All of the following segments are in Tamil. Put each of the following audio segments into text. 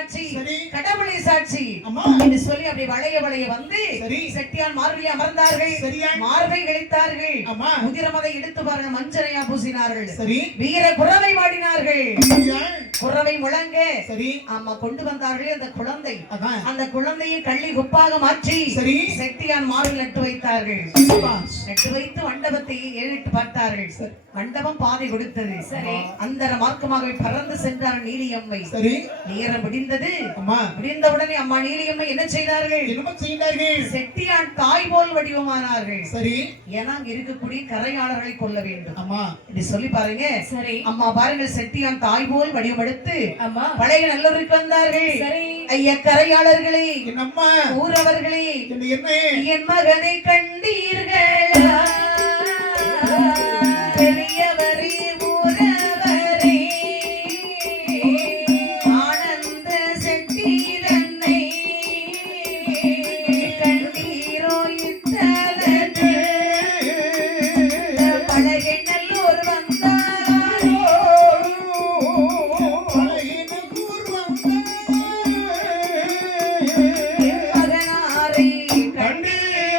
சாட்சி கடவுளை சாட்சி என்று சொல்லி அப்படி வளைய வந்து செட்டியான் மார்பிலே அமர்ந்தார்கள். மார்பை கழித்தார்கள். முதிரமதை எடுத்து பாருங்க மஞ்சளையா பூசினார்கள். வீர குரவை பாடினார்கள். குரவை முழங்க ஆமா கொண்டு வந்தார்கள். அந்த குழந்தை அந்த குழந்தையை கள்ளி குப்பாக மாற்றி செட்டியான் மார்பில் நட்டு வைத்தார்கள். நட்டு வைத்து மண்டபத்தை ஏறிட்டு பார்த்தார்கள். மண்டபம் பாதை கொடுத்தது. அந்த மார்க்கமாக பறந்து சென்றார் நீலியம்மை. நேரம் முடிந்தது. முடிந்தவுடனே அம்மா நீலியம்மை என்ன செய்தார்கள்? செட்டியான் தாய் போல் வடிவமானார்கள். ஏன்னா அங்க இருக்கக்கூடிய கரையாளர்களை கொல்ல வேண்டும் இப்படி சொல்லி பாருங்க. அம்மா பாருங்க செட்டியான் தாய் போல் வடிவமெடுத்து பழைய நல்லூருக்கு வந்தார்கள். ஐயா கரையாளர்களே ஊரவர்களே என் மகனை கண்டீர்களா? பெரியவரே ஊரவரே ஆனந்த செட்டி தன்னை கண்டீரோ? இத்தலத்து பழகை நல்லூர் வந்தாரோ? மகனாரை கண்டீரோ?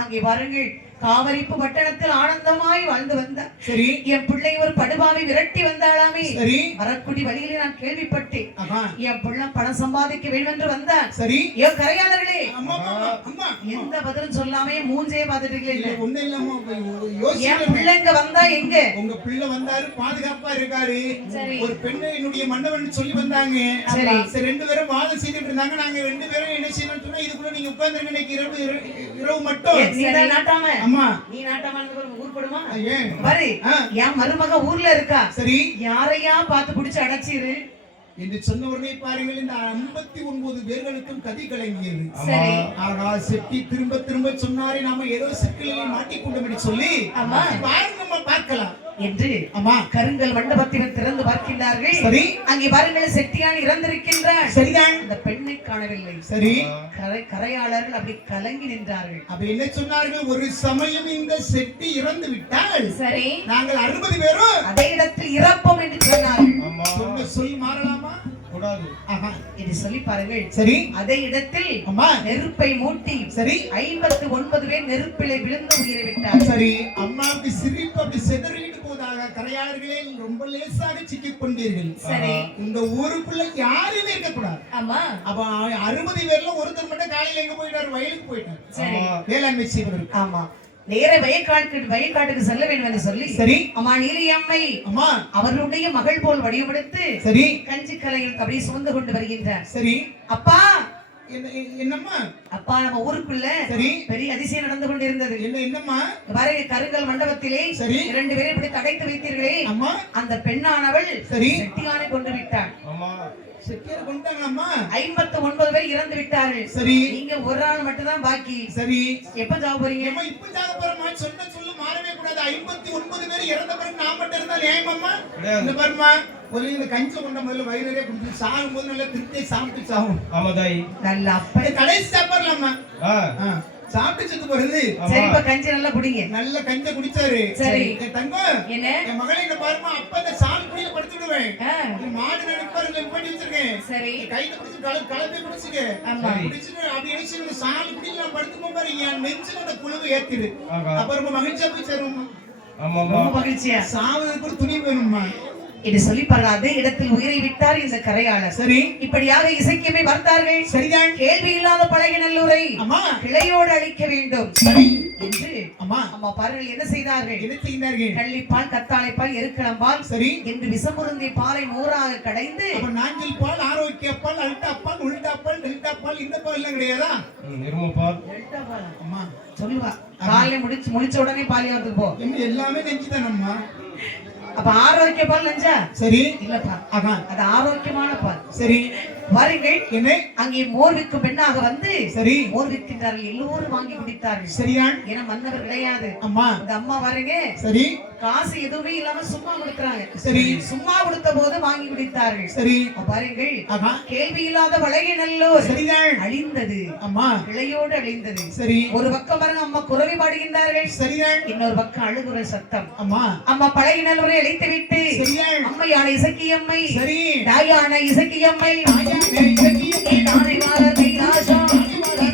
அங்கே வாருங்கள். காவரிப்பு பட்டணத்தில் ஆனந்தமாய் வாழ்ந்து வந்தார். என் பிள்ளை ஒரு படுபாவை விரட்டி வந்தாளாமே. வரக்குடி வழியிலே நான் கேள்விப்பட்டேன். என் பிள்ளை பணம் சம்பாதிக்க வேண்டும் என்று வந்தார். என் கரையாளர்களே எந்த பதிலும் சொல்லாமே மூஞ்சே பார்த்துட்டீங்களே. என் பிள்ளை இங்க வந்தா எங்க? உங்க பிள்ளை வந்தாரு பாதுகாப்பா இருக்காரு. ஒரு பெண்ணை என்னுடைய மன்னவன் சொல்லி வந்தாங்க. சரி ரெண்டு பேரும் வாதம் செய்துட்டு இருந்தாங்க. நாங்க ரெண்டு பேரும் என்ன செய்யணும்னு சொன்னா இதுக்குள்ள நீங்க உட்கார்ந்து இன்னைக்கு இரவு மட்டும் நாட்டாம நீ நாட்டாம ஊர்படுமா பாரு. என் மருமக ஊர்ல இருக்கா. யாரையா பார்த்து பிடிச்சு அடைச்சிரு என்று சொன்ன உடனே பாருங்கள் இந்த 59 பேர்களுக்கும் கதி கலங்கியது. ஆகா செட்டி திரும்ப திரும்ப சொன்னாரே நாம ஏதோ சிக்கலில் மாட்டிக்கொண்டு சொல்லி பாருங்க பார்க்கலாம் என்று கருங்கல் மண்டபத்தில் திறந்து பார்க்கின்றார்கள். அங்கே பாருங்கள் செட்டியான் இறந்திருக்கின்றார். சரிதான். அந்த பெண்ணை காணவில்லை. கரையாளர்கள் அப்படி கலங்கி நின்றார்கள். அப்ப என்ன சொன்னார்கள்? ஒரு சமயம் இந்த செட்டி இறந்து விட்டால் நாங்கள் 60 பேரும் அதே இடத்தில் இறப்போம் என்று சொன்னார்கள். சொல் மாறலாமா? இது சொல்லி பாருங்கள். அதே இடத்தில் நெருப்பை மூட்டி 59 பேர் நெருப்பிலே விழுந்து உயிரை விட்டார். அம்மாவுக்கு சிரிப்பு அப்படி செதறிட்டு போதாக கரையாளர்களே ரொம்ப லேசாக சிக்கிக் கொண்டீர்கள். இந்த ஊருக்குள்ள யாருமே இருக்க கூடாது. அப்ப 60 பேர்ல ஒருத்தர் மட்டும் காலையில எங்க போயிட்டாரு? வயலுக்கு போயிட்டார். வேளாண்மை செய்வதற்கு. ஆமா நேர வயக்காட்டுக்கு செல்ல வேண்டும் என்று சொல்லி அம்மா நீலியம்மை அவர்களுடைய மகள் போல் வடிவெடுத்து கஞ்சி கலையில் அப்படியே சுமந்து கொண்டு வருகின்றார். அப்பா என்னம்மா? அப்பா நம்ம ஊருக்குள்ள பெரிய அதிசயம் நடந்து கொண்டிருந்தது. என்னம்மா? வரை கருங்கல் மண்டபத்திலே 2 பேரை இப்படி தடைத்து வைத்தீர்களே. அந்த பெண்ணானவள் செட்டியானை கொண்டு விட்டாள். செட்டியாரை கொண்டாங்களாம்மா? 59 பேர் இறந்து விட்டார்கள். நீங்க ஒரு ஆள் மட்டும் தான் பாக்கி. எப்ப சாக போறீங்க? இப்ப சாக போறோமா? சொன்ன சொல்லு மாறவே கூடாது. 59 பேர் இறந்த பிறகு நான் மட்டும் இருந்தா ஏமாம்மா? இந்த பாருமா ஒரு இந்த கஞ்சி கொண்ட முதல்ல வயிறு நிறைய குடிச்சு சாகும் போது நல்லா திருப்தியை சாப்பிட்டு சாகும். ஆமாதாய் நல்லா அப்படி கடைசி சாப்பிடலாமா? சாப்பிட்டு செத்து போறது. சரிப்பா கஞ்சி நல்லா குடிங்க. நல்ல கஞ்சை குடிச்சாரு. சரி தங்கம் என்ன என் மகளை என்ன பாருமா அப்ப அந்த சால் குடியில படுத்து விடுவேன். மாடு நினைப்பாரு பண்ணி வச்சிருக்கேன். சரி கையில பிடிச்சு கலப்பை பிடிச்சுக்க. பிடிச்சுட்டு அப்படி நினைச்சு சால் குடியில படுத்துக்கும் பாரு என் நெஞ்சில அந்த புழுவை ஏத்திடு. அப்ப ரொம்ப மகிழ்ச்சியா போய் சேருவோம். ரொம்ப மகிழ்ச்சியா சாவதுக்கு ஒரு துணி வேணும்மா இது சொல்லி பாருங்க. அதே இடத்தில் உயிரை விட்டார் இந்த கரையாளர். சரி, இப்படியாக இசைக்குமே வந்தார்கள். சரிதான். கேள்வி இல்லாத பழைய நல்லூரை அம்மா கிளையோடு அழிக்க வேண்டும் சரி என்று அம்மா அம்மா பாருங்கள் என்ன செய்தார்கள். என்ன செய்தார்கள்? கள்ளிப்பால், கத்தாழைப்பால், எருக்களம்பால் சரி என்று விஷமுருந்தி பாலை மோராக கடைந்து நாஞ்சில் பால், ஆரோக்கிய பால், அல்டா பால், உல்டா பால், டெல்டா பால், இந்த பால் எல்லாம் கிடையாதா? நிர்ம பால். அம்மா சொல்லுவா காலையில முடிச்ச உடனே பாலியாவதுக்கு போ. எல்லாமே நெஞ்சுதானம்மா. அப்ப ஆரோக்கிய பால் நெஞ்சா? சரி இல்லப்பா, அது ஆரோக்கியமான பால். சரி வாருங்கள். என்ன அங்கே மோர் விற்கும் பெண்ணாக வந்து சரி மோர் விற்கின்றார்கள். எல்லோரும் வாங்கி குடித்தார்கள். சரியான் ஏன்னா மன்னவர் கிடையாது. அம்மா இந்த அம்மா வாருங்க. சரி காசு எதுவுமே இல்லாம சும்மா கொடுக்குறாங்க. சரி சும்மா கொடுத்த போது வாங்கி குடித்தார்கள். சரி பாருங்கள். கேள்வி இல்லாத வளைய நல்லூர் சரிதான் அழிந்தது. அம்மா கிளையோடு அழிந்தது. சரி ஒரு பக்கம் பாருங்க அம்மா குரவி பாடுகின்றார்கள். சரிதான். இன்னொரு பக்கம் அழுகுற சத்தம். அம்மா அம்மா பழைய நல்லூரை அழைத்து விட்டு சரிதான். அம்மையான இசக்கியம்மை, சரி தாயான இசக்கியம்மை, இசக்கியம்மை, தானை மாற கைலாசம்,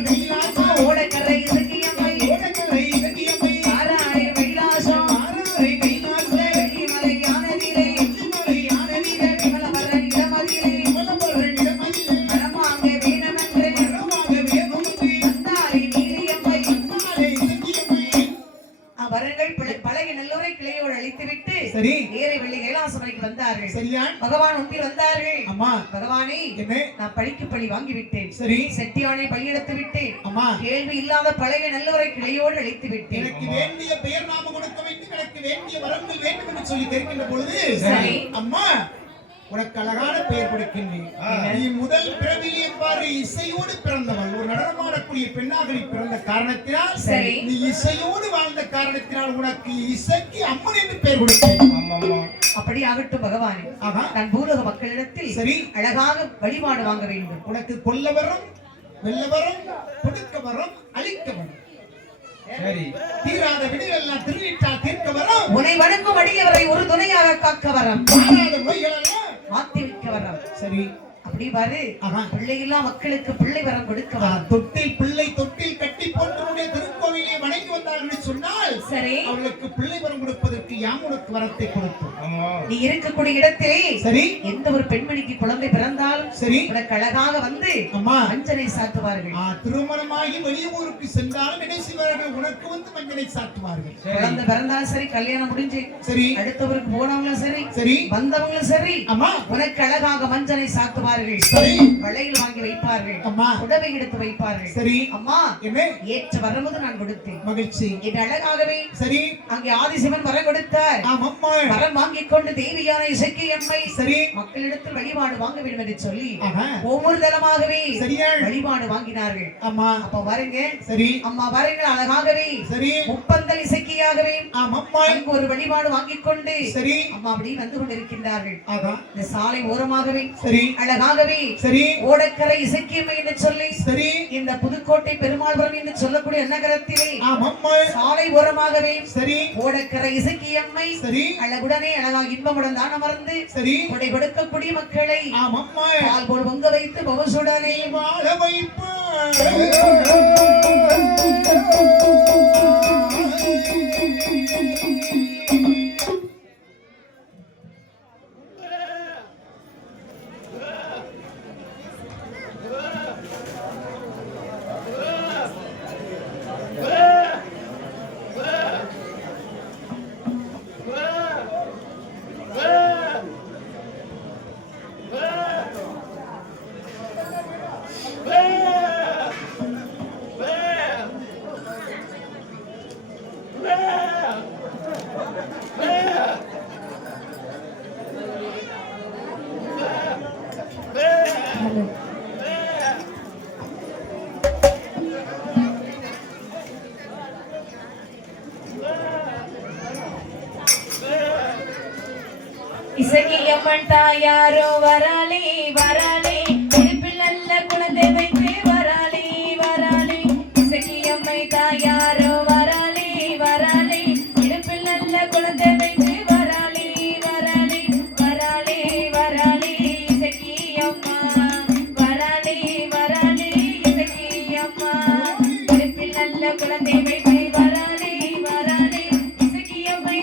கைலாசம், ஓடக்கரை இசக்கியம்மை, ஓடக்கரை இசக்கியம்மை, ஆராரை கைலாசம், ஆராரை கைலாசம், வெள்ளிமலை யானதிலே, வெள்ளிமலை யானதிலே, விமலவரன் இடமதிலே, விமலவரன் இடமதிலே, மரமாக வேணுமென்று, மரமாக வேணுமென்று, வந்தாரை நீலியம்மை, வந்தாரை இசக்கியம்மை. வரங்கள் பழைய நல்லூரை கிளையோடு அழைத்து விட்டு சரி ஏரை வெள்ளி கைலாசமலைக்கு வந்தார்கள். சரியான். பகவான் முன்பில் வந்தார்கள். அம்மா பகவானே, என்ன? நான் பழிக்கு பழி வாங்கி விட்டேன். சரி செட்டியானை பலியெடுத்து விட்டேன். அம்மா கேள்வி இல்லாத பழைய நல்லூரை கிளையோடு அழைத்து விட்டேன். எனக்கு வேண்டிய பெயர் நாம கொடுக்க வேண்டும், எனக்கு வேண்டிய வரங்கள் வேண்டும் என்று சொல்லி கேட்கின்ற பொழுது சரி அம்மா உனக்கு அழகான பெயர் கொடுக்கின்றேன். நீ முதல் பிறவிலே பாரு இசையோடு பிறந்தவள், ஒரு நடனமாடக்கூடிய பெண்ணாக நீ பிறந்த காரணத்தினால், சரி நீ இசையோடு வாழ்ந்த காரணத்தினால் உனக்கு இசைக்கு அம்மன் என்று பெயர் கொடுத்தேன். அப்படி ஆகட்டும் பகவானே. நான் பூலோக மக்களிடத்தில் சரி அழகாக வழிபாடு வாங்க வேண்டும். உனக்கு கொல்ல வரும், வெல்ல வரும், கொடுக்க வரும், அழிக்க வரும். சரி தீராத வினைகள் எல்லாம் திருநீட்டால் தீர்க்க வரும். உன்னை வணங்கும் அடியவரை ஒரு துணையாக காக்க வரம். மாறாத நோய்கள் எல்லாம் மாத்தி வைக்க வரம். சரி அப்படி பாரு. பிள்ளைகளா மக்களுக்கு பிள்ளை வரம் கொடுக்க வரம். தொட்டில் பிள்ளை தொட்டில் கட்டி போட்டு திருக்கோவிலே வணங்கி வந்தார்கள் சொன்னால் சரி அவளுக்கு பிள்ளை வரம் கொடுப்பதற்கு யாம் உனக்கு வரத்தை கொடுத்தோம். நீ இருக்கக்கூடிய இடத்திலே சரி எந்த ஒரு பெண்மணிக்கு குழந்தை பிறந்தாலும் சரி உனக்கு அழகாக வந்து அம்மா மஞ்சளை சாத்துவார்கள். திருமணமாகி வெளியூருக்கு சென்றாலும் என்ன செய்வார்கள்? உனக்கு வந்து மஞ்சளை சாத்துவார்கள். குழந்தை பிறந்தாலும் சரி, கல்யாணம் முடிஞ்சு சரி அடுத்தவருக்கு போனவங்களும் சரி, சரி வந்தவங்களும் சரி, அம்மா உனக்கு அழகாக மஞ்சளை சாத்துவார்கள். சரி வளையல் வாங்கி வைப்பார்கள். அம்மா புடவை எடுத்து வைப்பார்கள். சரி அம்மா என்ன? ஏற்ற வரும்போது நான் கொடுத்தேன். மகிழ்ச்சி. இது அழகாகவே சரி அங்கே ஆதிசிவன் வரம் கொடுத்தார். ஆமாம்மா வரம் வாங்கிக் கொண்டு தேவியான இசக்கியம்மை சரி மக்களிடத்தில் வழிபாடு வாங்க வேண்டும் என்று சொல்லி ஆஹா ஒவ்வொரு தலமாகவே சரியா வழிபாடு வாங்கினார்கள். அம்மா அப்ப பாருங்க. சரி அம்மா பாருங்க அழகாகவே சரி முப்பந்தல் இசக்கியாகவே ஆமாம்மா அங்கு ஒரு வழிபாடு வாங்கிக் கொண்டு சரி அம்மா அப்படி வந்து கொண்டிருக்கின்றார்கள். ஆஹா இந்த சாலை ஓரமாகவே சரி அழகாகவே சரி ஓடக்கரை இசக்கியம்மை என்று சொல்லி சரி இந்த புதுக்கோட்டை பெருமாள்புரம் என்று சொல்லக்கூடிய நகரத்திலே ஆமாம்மா சாலை ஓரமாகவே சரி ஓடக்கரை இசக்கியம்மை சரி அழகுடனே அழகாக இன்பமுடன் தான் அமர்ந்து சரி கொடை கொடுக்கக்கூடிய மக்களை ஆமாம்மா பால் போல் பொங்க வைத்து பவசுடனே வாழ வைப்பா. இசக்கியம்மன் தாயாரோ வராளே வராளே, இடுப்பில் நல்ல குழந்தை வைத்து வராளே வராளே. இசக்கியம்மை தாயாரோ வராளே வராளே, இடுப்பில் நல்ல குழந்தை வைத்து வராளே வராளே வராளே வராளே. இசக்கியம்மா வராளே வராளே, இசக்கியம்மா இடுப்பில் நல்ல குழந்தை வைத்து வராளே வராளே. இசக்கியம்மை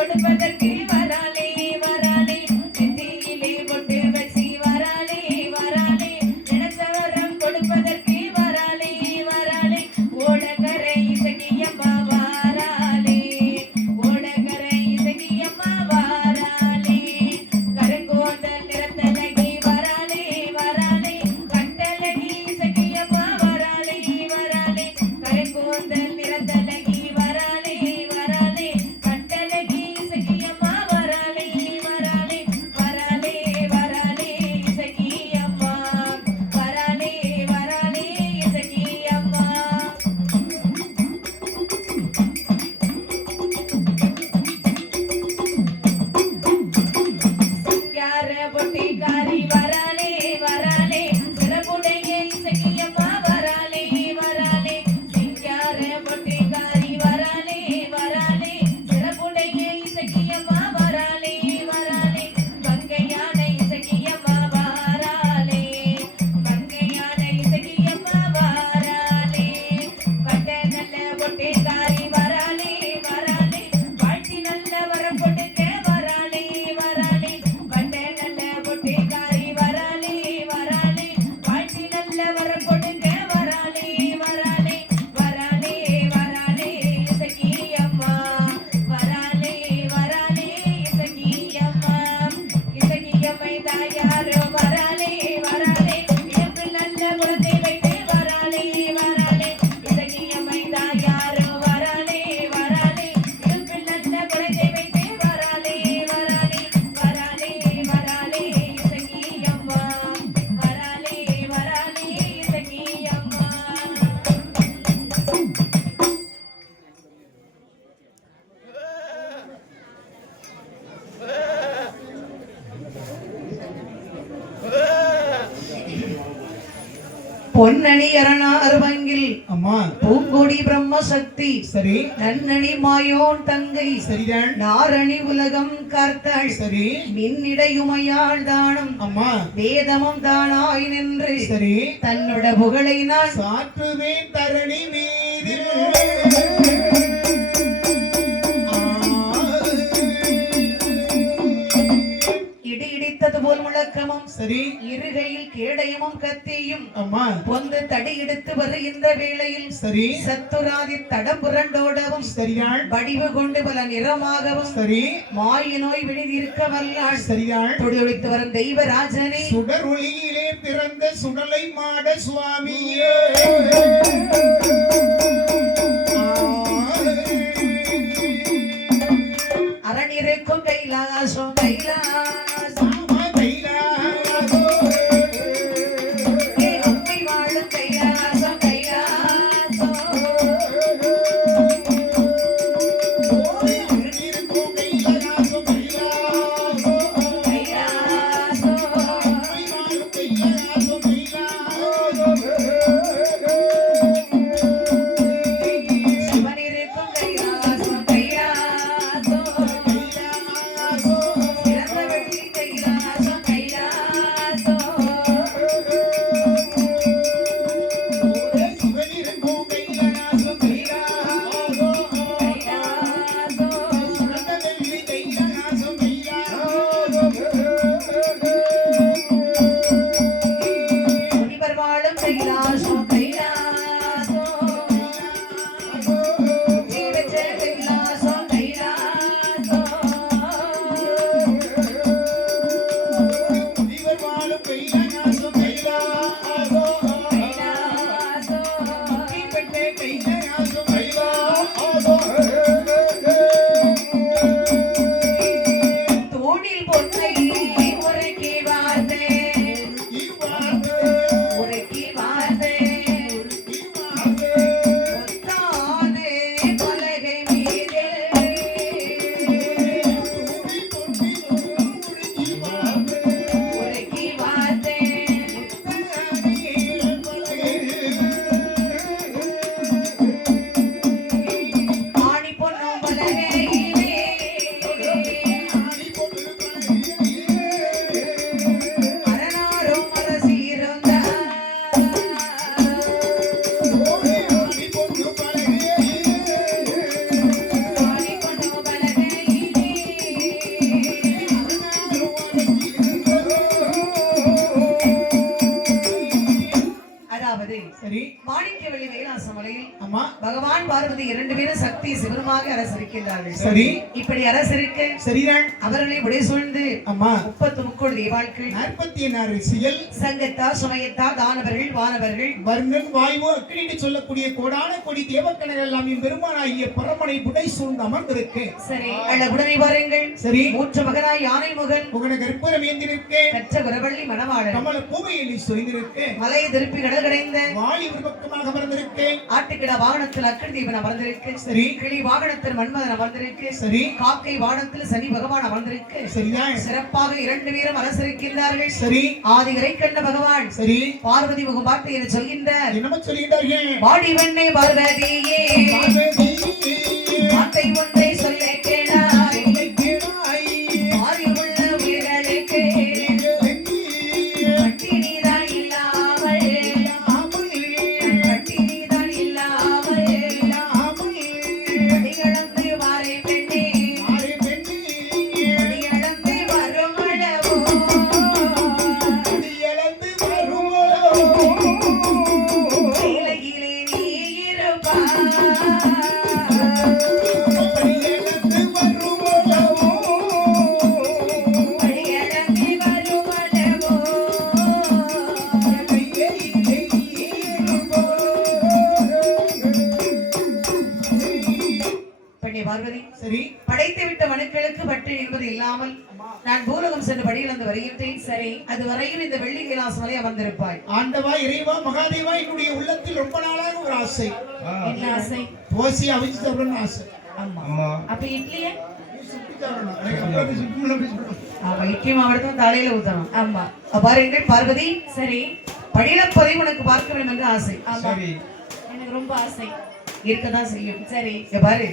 கொடுப்பதற்கு வராளே வராளே நெத்தியிலே பொட்டு வச்சு வராளே வராளே நினைச்ச வரம் கொடுப்பதற்கு வராளே வராளே ஓடகரை இசகியம்மா வாராளே ஓடகரை இசகியம்மா வாராளே கருங்கோந்தல் நிறத்தலகி வராளே வராளே கட்டழகி இசகியம்மா வராளே வராளே கருங்கோந்தல் நிறத்தலகி வராளே வராளே கட்டழகி இசகியம்மா வராளே வராளே வராளே வராளே இசகியம்மா வராளே வராளே இசகியம்மா சிங்கார பொட்டிக்காரி வராளே வராளே சிறப்புடைய இசகியம்மா வராளே வராளே சிங்கார பொட்டிக்காரி வராளே வராளே சிறப்புடைய இசகியம்மா வராளே வராளே மங்கையான இசகியம்மா வாராளே மங்கையான இசகியம்மா வாராளே கட்ட நல்ல பொட்டிக்காரி வராளே வராளே வாழ்த்தி நல்ல வரம் கொடுக்க வராளே வராளே கட்ட நல்ல பொட்டிக்காரி வராளே வராளே வாழ்த்தி நல்ல வரம் கொடுக்க வராளே வராளே வராளே வராளே இசகியம்மா வராளே வராளே இசகியம்மா இசகியம்மை தாயாரோ வராளே வராளே இயம்பில் நல்ல குலத்தை வைத்து வராளே வராளே இசகியம்மை தாயாரோ வராளே வராளே இயம்பில் நல்ல குலத்தை வைத்து வராளே வராளே வராளே வராளே இசகியம்மா வராளே வராளே இசகியம்மா பொன்னணி அரணார் வங்கில் அம்மா பூங்கொடி பிரம்மசக்தி சரி நன்னணி மாயோன் தங்கை சரிதான் நாரணி உலகம் காத்தாள் சரி நின்னிடையுமையாள் தானும் அம்மா வேதமும் தானாய் நின்று சரி தன்னோட புகழை நான் சாற்றுவேன் தரணி மீதில் இடி இடித்தது போல் முழக்கமும் சரி இருகையில் கேடயமும் கத்தியும் அம்மா பொந்து தடி எடுத்து வருகின்ற வேளையில் சரி சத்துராதி தடம் புரண்டோடவும் சரியாள் வடிவு கொண்டு பல நிறமாகவும் சரி மாய நோய் விழுதிருக்க வல்லாள் சரியாள் தொழிலொழித்து வரும் தெய்வராஜனே சுடர் ஒளியிலே பிறந்த சுடலை மாட சுவாமியே அரணிருக்கும் கைலாசம் கைலாசம் ஏ அம்மை வாழும் கைலாசம் கைலாசம் சிவனிருக்கும் கைலாசம் கைலாசம் சிறந்த பகவான் பார்வதி இரண்டு பேரும் சக்தி சிவருமாக அரசரிக்கின்றார்கள். சரி. இப்படி அரசரிக்க சரிதான். அவர்களை விடை சூழ்ந்து அம்மா 33 தேவாட்கள் 46 ரிஷிகள் சங்கத்தா சுமையத்தா தானவர்கள் வானவர்கள் வர்ணன் வாயு அக்கினி சொல்லக்கூடிய கோடான கொடி தேவக்கணங்கள் எல்லாம் பெருமானாகிய பரமனை புடை சூழ்ந்து அமர்ந்திருக்கு. சரி. உடனே பாருங்கள். சரி. மூன்று மகனாய் யானை முகன் முகன கற்பூரம் ஏந்திருக்கு. கற்ற குரவள்ளி மணவாளன் கமல பூவையில் சொரிந்திருக்கு. மலையை திருப்பி கடல் கடைந்த வாயு ஒரு பக்கமாக அமர்ந்திருக்கு. ஆட்டுக்கிட வாகனத்தில் அக்கடி தீபன் அமர்ந்திருக்கு. சரி. கிளி வாகனத்தில் மன்மதன் அமர்ந்திருக்கு. சரி. காக்கை வாகனத்தில் சனி பகவான் அமர்ந்திருக்கு. சரிதான். சிறப்பாக இரண்டு பேரும் அரசரிக்கின்றார்கள். சரி. ஆதிகரை கண்ட பகவான் சரி. பார்வதி முகம் பார்த்து என சொல்கின்றார். என்னமா சொல்லிட்டார்கள்? வாடி வண்ணே பார்வதியே வார்த்தை ஒன்றை சொல்ல கேளாய் மாறி உள்ள உயிர்களுக்கு பட்டினிதான் இல்லாமல் பட்டினிதான் இல்லாமல் படிகளந்து வாரை பெண்ணே படிகளந்து வருமளவோ இலகிலே நீ இருப்பாய் பார்வதி சரி. படைத்து விட்ட மனுக்களுக்கு பட்டு என்பது இல்லாமல் நான் பூலகம் சென்று படியிலிருந்து வருகின்றேன். சரி. அது வரையும் இந்த வெள்ளி கைலாசம் வரை அமர்ந்திருப்பாய். ஆண்டவா இறைவா மகாதேவா என்னுடைய உள்ளத்தில் ரொம்ப நாளாக ஒரு ஆசை. என்ன ஆசை? தோசை அவிச்சு சாப்பிடணும்னு ஆசை. அம்மா அப்ப இட்லியே சுத்தி சாப்பிடணும். எனக்கு அப்புறம் சுத்தமுள்ள போய் சொல்லணும். ஆமா, இட்லி மாவட்டத்தும் தலையில ஊத்தணும். ஆமா. பாருங்கள் பார்வதி, சரி. படியிலப்பதை உனக்கு பார்க்க வேண்டும் என்று ஆசை. ஆமா. சரி. எனக்கு ரொம்ப ஆசை. இருக்கதான் செய்யும். சரி. இங்க பாரு,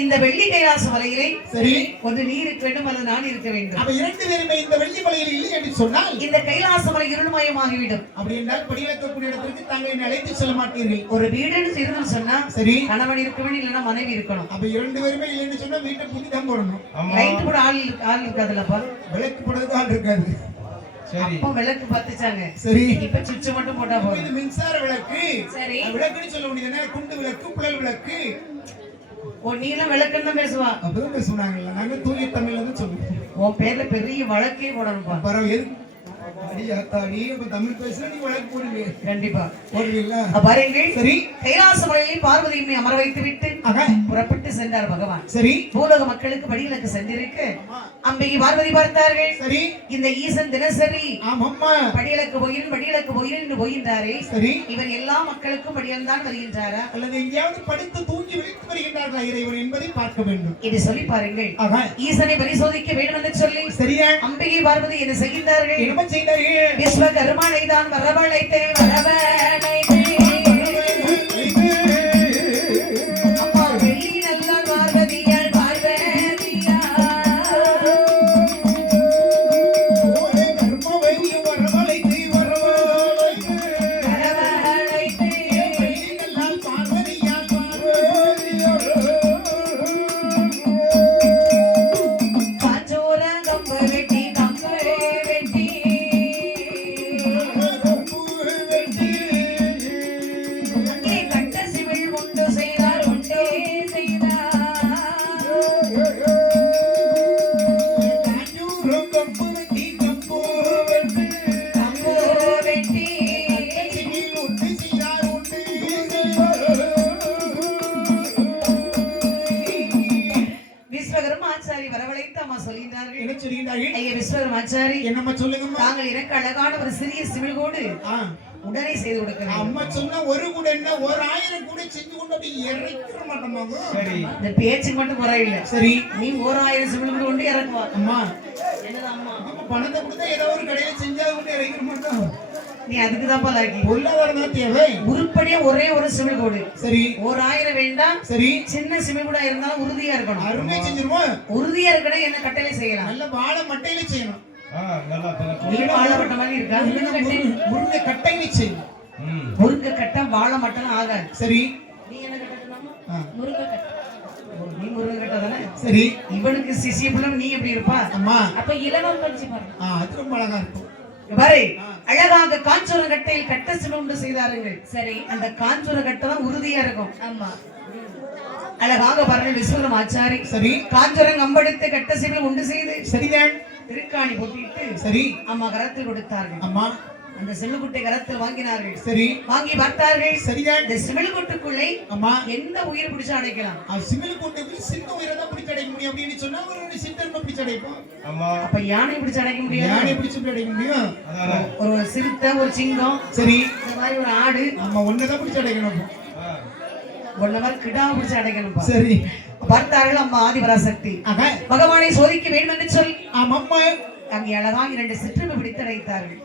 இந்த வெள்ளி கைலாச மலையிலே சரி. ஒன்று நீ இருக்க வேண்டும் அல்லது நான் இருக்க வேண்டும். அப்ப இரண்டு பேருமே இந்த வெள்ளி மலையில் இல்லை என்று சொன்னால் இந்த கைலாச மலை இருள்மயமாகிவிடும். அப்படி என்றால் படியிலக்கக்கூடிய இடத்திற்கு தாங்கள் என்னை அழைத்து செல்ல மாட்டீர்கள். ஒரு வீடுன்னு இருந்துன்னு சொன்னா சரி. கணவன் இருக்க வேண்டும், இல்லைன்னா மனைவி இருக்கணும். அப்ப இரண்டு பேருமே இல்லைன்னு சொன்னா வீட்டை பூட்டி தான் போடணும். அம்மா லைட் போட ஆள் இருக்காதுல்லப்பா. விளக்கு போடுறதுக்கு ஆள் இருக்காது. சரி. அப்ப விளக்கு பத்துச்சாங்க. சரி. இப்ப சுவிட்ச் மட்டும் போட்டா இது போதும். மின்சார விளக்கு. சரி. விளக்குன்னு சொல்ல முடியாது. குண்டு விளக்கு, புழல் விளக்கு. ஓ, நீலாம் விளக்குன்னு தான் பேசுவா. அப்பதான் பேசுனாங்கல்ல. நாங்க தூய தமிழ்ல தான் சொல்லுவோம். உன் பேர்ல பெரிய வழக்கே போடணும்ப்பா. பரவாயில்ல. அடியாத்தாடி இப்ப தமிழ் பேசுற நீ வழக்கு போடுவீங்க. கண்டிப்பா போடுவீங்களா? பாருங்கள். சரி. கைலாச மலையில் பார்வதியை அமர வைத்து விட்டு புறப்பட்டு சென்றார் பகவான். சரி. பூலோக மக்களுக்கு படிகளுக்கு சென்றிருக்க அம்பிகை பார்வதி பார்த்தார்கள். சரி. இந்த ஈசன் தினசரி ஆமாம்மா படிகளுக்கு போகிறேன் என்று போகின்றாரே. சரி. இவர் எல்லா மக்களுக்கும் படியில் தான் வருகின்றாரா அல்லது எங்கேயாவது படுத்து தூங்கி விழித்து வருகின்றார்களா இறைவன் என்பதை பார்க்க வேண்டும். இது சொல்லி பாருங்கள். ஆகா. ஈசனை பரிசோதிக்க வேண்டும் என்று சொல்லி சரியா அம்பிகை பார்வதி என்ன செய்கின்றார்கள்? என்ன செய்தார்கள்? விஸ்வகர்மனை தான் வரவழைத்தேன் அம்மா வெள்ளி நல்ல பார்வதியால் பார்வதியா விஸ்வகர்மாச்சாரி என்னம்மா சொல்லுங்கம்மா. தாங்கள் எனக்கு அழகான ஒரு சிறிய சிமிழ்கோடு உடனே செய்து கொடுக்க அம்மா சொன்னா ஒரு கூட என்ன 1000 கூட செஞ்சு கொண்டு அப்படி இறக்கிற மாட்டோமா? சரி. இந்த பேச்சுக்கு மட்டும் குறையில்லை. சரி. நீ 1000 சிமிழ்கோடு கொண்டு இறக்குவா. அம்மா என்னதான் அம்மா பணத்தை கொடுத்தா ஏதோ ஒரு கடையில செஞ்சா கொண்டு இறக்கிற மாட்டோம். நீ அதுக்கு தான் லாக்கி பொருளாதாரம் தான் தேவை. உருப்படியா ஒரே ஒரு சிமிழ்கோடு. சரி. 1000 வேண்டாம். சரி. சின்ன சிமிழ்கூடா இருந்தாலும் உறுதியா இருக்கணும். அருமை செஞ்சிருவோம். உறுதியா இருக்கணும். என்ன கட்டளை செய்யலாம்? நல்ல வாழை மட்டையில செய்யணும். நல்லா நீ வாழைப்பட்ட மாதிரி இருக்கா? முருங்கை கட்டையில செய்யணும். முருங்கை கட்ட வாழை மட்டம் ஆகாது. சரி. நீ என்ன கட்டணுமா? முருங்கை கட்டை. நீ முருங்கை கட்ட தானே? சரி. இவனுக்கு சிசிய புலம் நீ எப்படி இருப்பா? அம்மா அப்ப இலவம் பஞ்சு பாருங்க. அது ரொம்ப அழகா இருக்கும். பாரு அழகாக காஞ்சூர கட்டையில் கட்ட சிலுண்டு செய்தார்கள். சரி. அந்த காஞ்சூர கட்டை தான் உறுதியா இருக்கும். ஆமா. அழகாக பாருங்கள் விஸ்வரம் ஆச்சாரி சரி காஞ்சூரம் அம்பெடுத்து கட்ட சிவில் உண்டு செய்து சரிதான் திருக்காணி போட்டிட்டு சரி அம்மா கரத்தில் கொடுத்தார்கள். அம்மா அந்த செல்லுக்குட்டை கரத்தில் வாங்கினார்கள். சரி வாங்கி பார்த்தார்கள். சரிதான் இந்த சிமிழ்குட்டுக்குள்ளே அம்மா எந்த உயிர் பிடிச்சு அடைக்கலாம்? சிமிழ் கொண்டு சின்ன உயிரை தான் பிடிச்சு அடைக்க முடியும் அப்படின்னு சொன்னா ஒரு சித்தர்மை பிடிச்சு அடைப்போம். அம்மா அப்ப யானை பிடிச்சு அடைக்க முடியாது. யானை பிடிச்சு அடைக்க முடியும். அதானே ஒரு சிறுத்தை ஒரு சிங்கம் சரி இந்த மாதிரி ஒரு ஆடு நம்ம ஒன்னதான் பிடிச்சு அடைக்கணும். ஒன்னவர் கிடா பிடிச்சு அடைக்கணும். சரி பார்த்தார்கள் அம்மா ஆதிபராசக்தி ஆக பகவானை சோதிக்க வேண்டும் என்று சொல் ஆமாம்மா அங்கே அழகா 2 சிற்றம்பு பிடித்து அடைத்தார்கள்.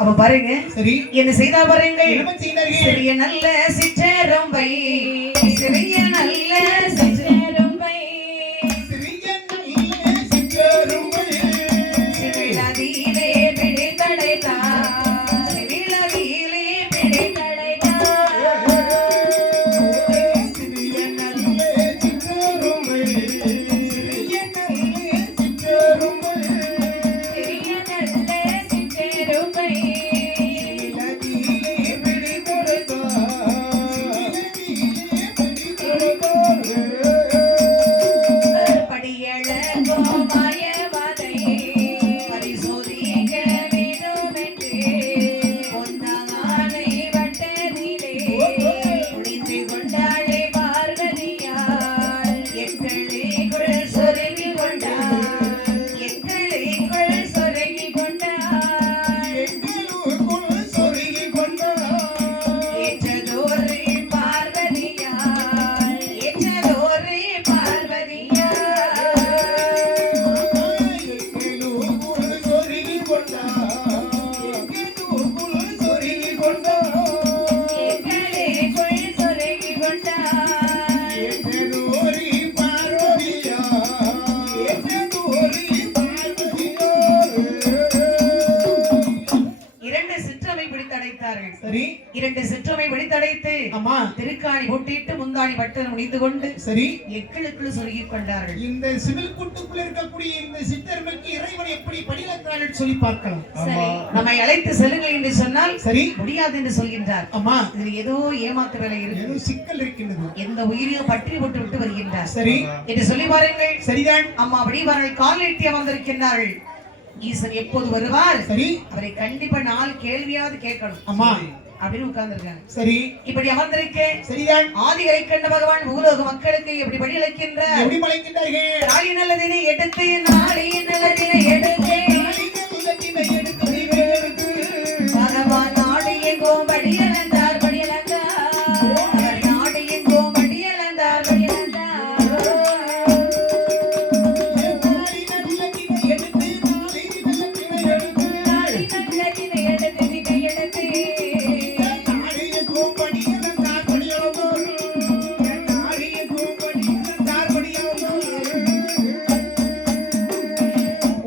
அப்ப பாருங்க சரி என்ன செய்தா பாருங்க என்ன செய்தார்கள்? சிறிய நல்ல சிற்றம்பை சிறிய நல்ல சிற்றெரும்பை சிறிய நல்ல சிற்றெரும்பை சிறிலதிலே பிடித்தடைத்தார். சிறிலதிலே பிடித்தடைத்தார். சிறிய நல்ல சிற்றெரும்பை சிறிய நல்ல சிற்றெரும்பை சிறிய நல்ல சிற்றெரும்பை படியள கோமாயவாதை பரிசோதிக்க வேண்டுமென்று பொன்னானை வட்டதிலே புரிந்து கொண்டாளே பார்வதியார். எங்களுக்குள் சொருகி கொண்டார். எங்களுக்குள் சொருகி கொண்டார். எங்களுக்குள் சொருகி கொண்டார். ஏற்றதோரே பார்வதியார். ஏற்றதோரே பார்வதியார். எங்களுக்குள் சொருகி கொண்டார். எங்களுக்குள் சொருகி கொண்டார். எங்களுக்குள் சொருகி கொண்டார். ஏற்றதோரி பார்வதியார். ஏற்றதோரி பார்வதியார். 2 சிற்றமை பிடித்து அடைத்தார்கள். சரி 2 சிற்றமை பிடித்தடைத்து அம்மா திருக்காணி போட்டிட்டு முந்தாணி பட்டன் முடித்து கொண்டு சரி எங்களுக்குள் சொருகிக் கொண்டார்கள். இந்த சிவில் கூட்டுக்குள்ள இருக்கக்கூடிய இந்த சித்தர்மைக்கு இறைவன் எப்படி படியிலக்கிறார்கள் சொல்லி பார்க்கலாம். அம்மா நம்மை அழைத்து செல்லுங்கள் என்று சொன்னால் சரி முடியாது என்று சொல்கின்றார். அம்மா இதில் ஏதோ ஏமாத்து வேலை இருக்கு. ஏதோ சிக்கல் இருக்கின்றது. எந்த உயிரையும் பற்றி போட்டு விட்டு வருகின்றார் சரி என்று சொல்லி பாருங்கள். சரிதான் அம்மா வடிவார்கள் கால் நீட்டி அமர்ந்திருக்கின்றார்கள். ஈசன் எப்போது வருவார்? சரி அவரை கண்டிப்பா 4 கேள்வியாவது கேட்கணும் அம்மா அப்படின்னு உட்கார்ந்திருக்காங்க. சரி இப்படி அமர்ந்திருக்க சரிதான் ஆதிகரை கண்ட பகவான் பூலோக மக்களுக்கு எப்படி படி அளிக்கின்றார்? எப்படி மலைக்கின்றார்கள்? நாளை நல்லதினை எடுத்து நாளை நல்லதினை எடுத்து உள்ளத்தினை எடுத்து எடுத்து பகவான் நாடு எங்கோம் படி அளந்தார் படி அளந்தார். அவர் நாடு எங்கோம் படி அளந்தார் படி அளந்தார். நாடி நல்லத்தினை எடுத்து நாடி நல்லத்தினை எடுத்து நாடி நல்லதினை எடுத்து தினை எடுத்து நாடிய கோம்படியன் தார்படியோர் நாடிய கோம்படியன் தார்படியோர்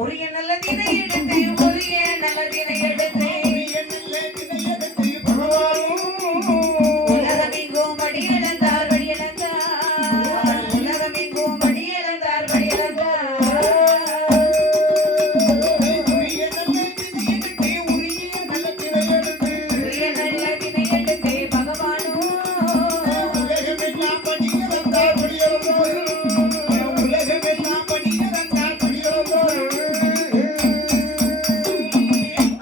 உரிய நல்லதினை எடுத்து உரிய நல்லதினை எடுத்து நல்லத்தினை எடுத்து பகவான் உலகமெங்கோம் படி அளந்தார் படி அளந்தார். உலகமெங்கோம் படி அளந்தார் படி அளந்தார். உரிய நல்லத்தினை எடுத்து உரிய நல்லத்தினை எடுத்து உரிய நல்லதினை எடுத்து பகவானோ உலகமெல்லாம் படியவன் தார்படியோர் உலகமெல்லாம் படியவன் தார்படியோர்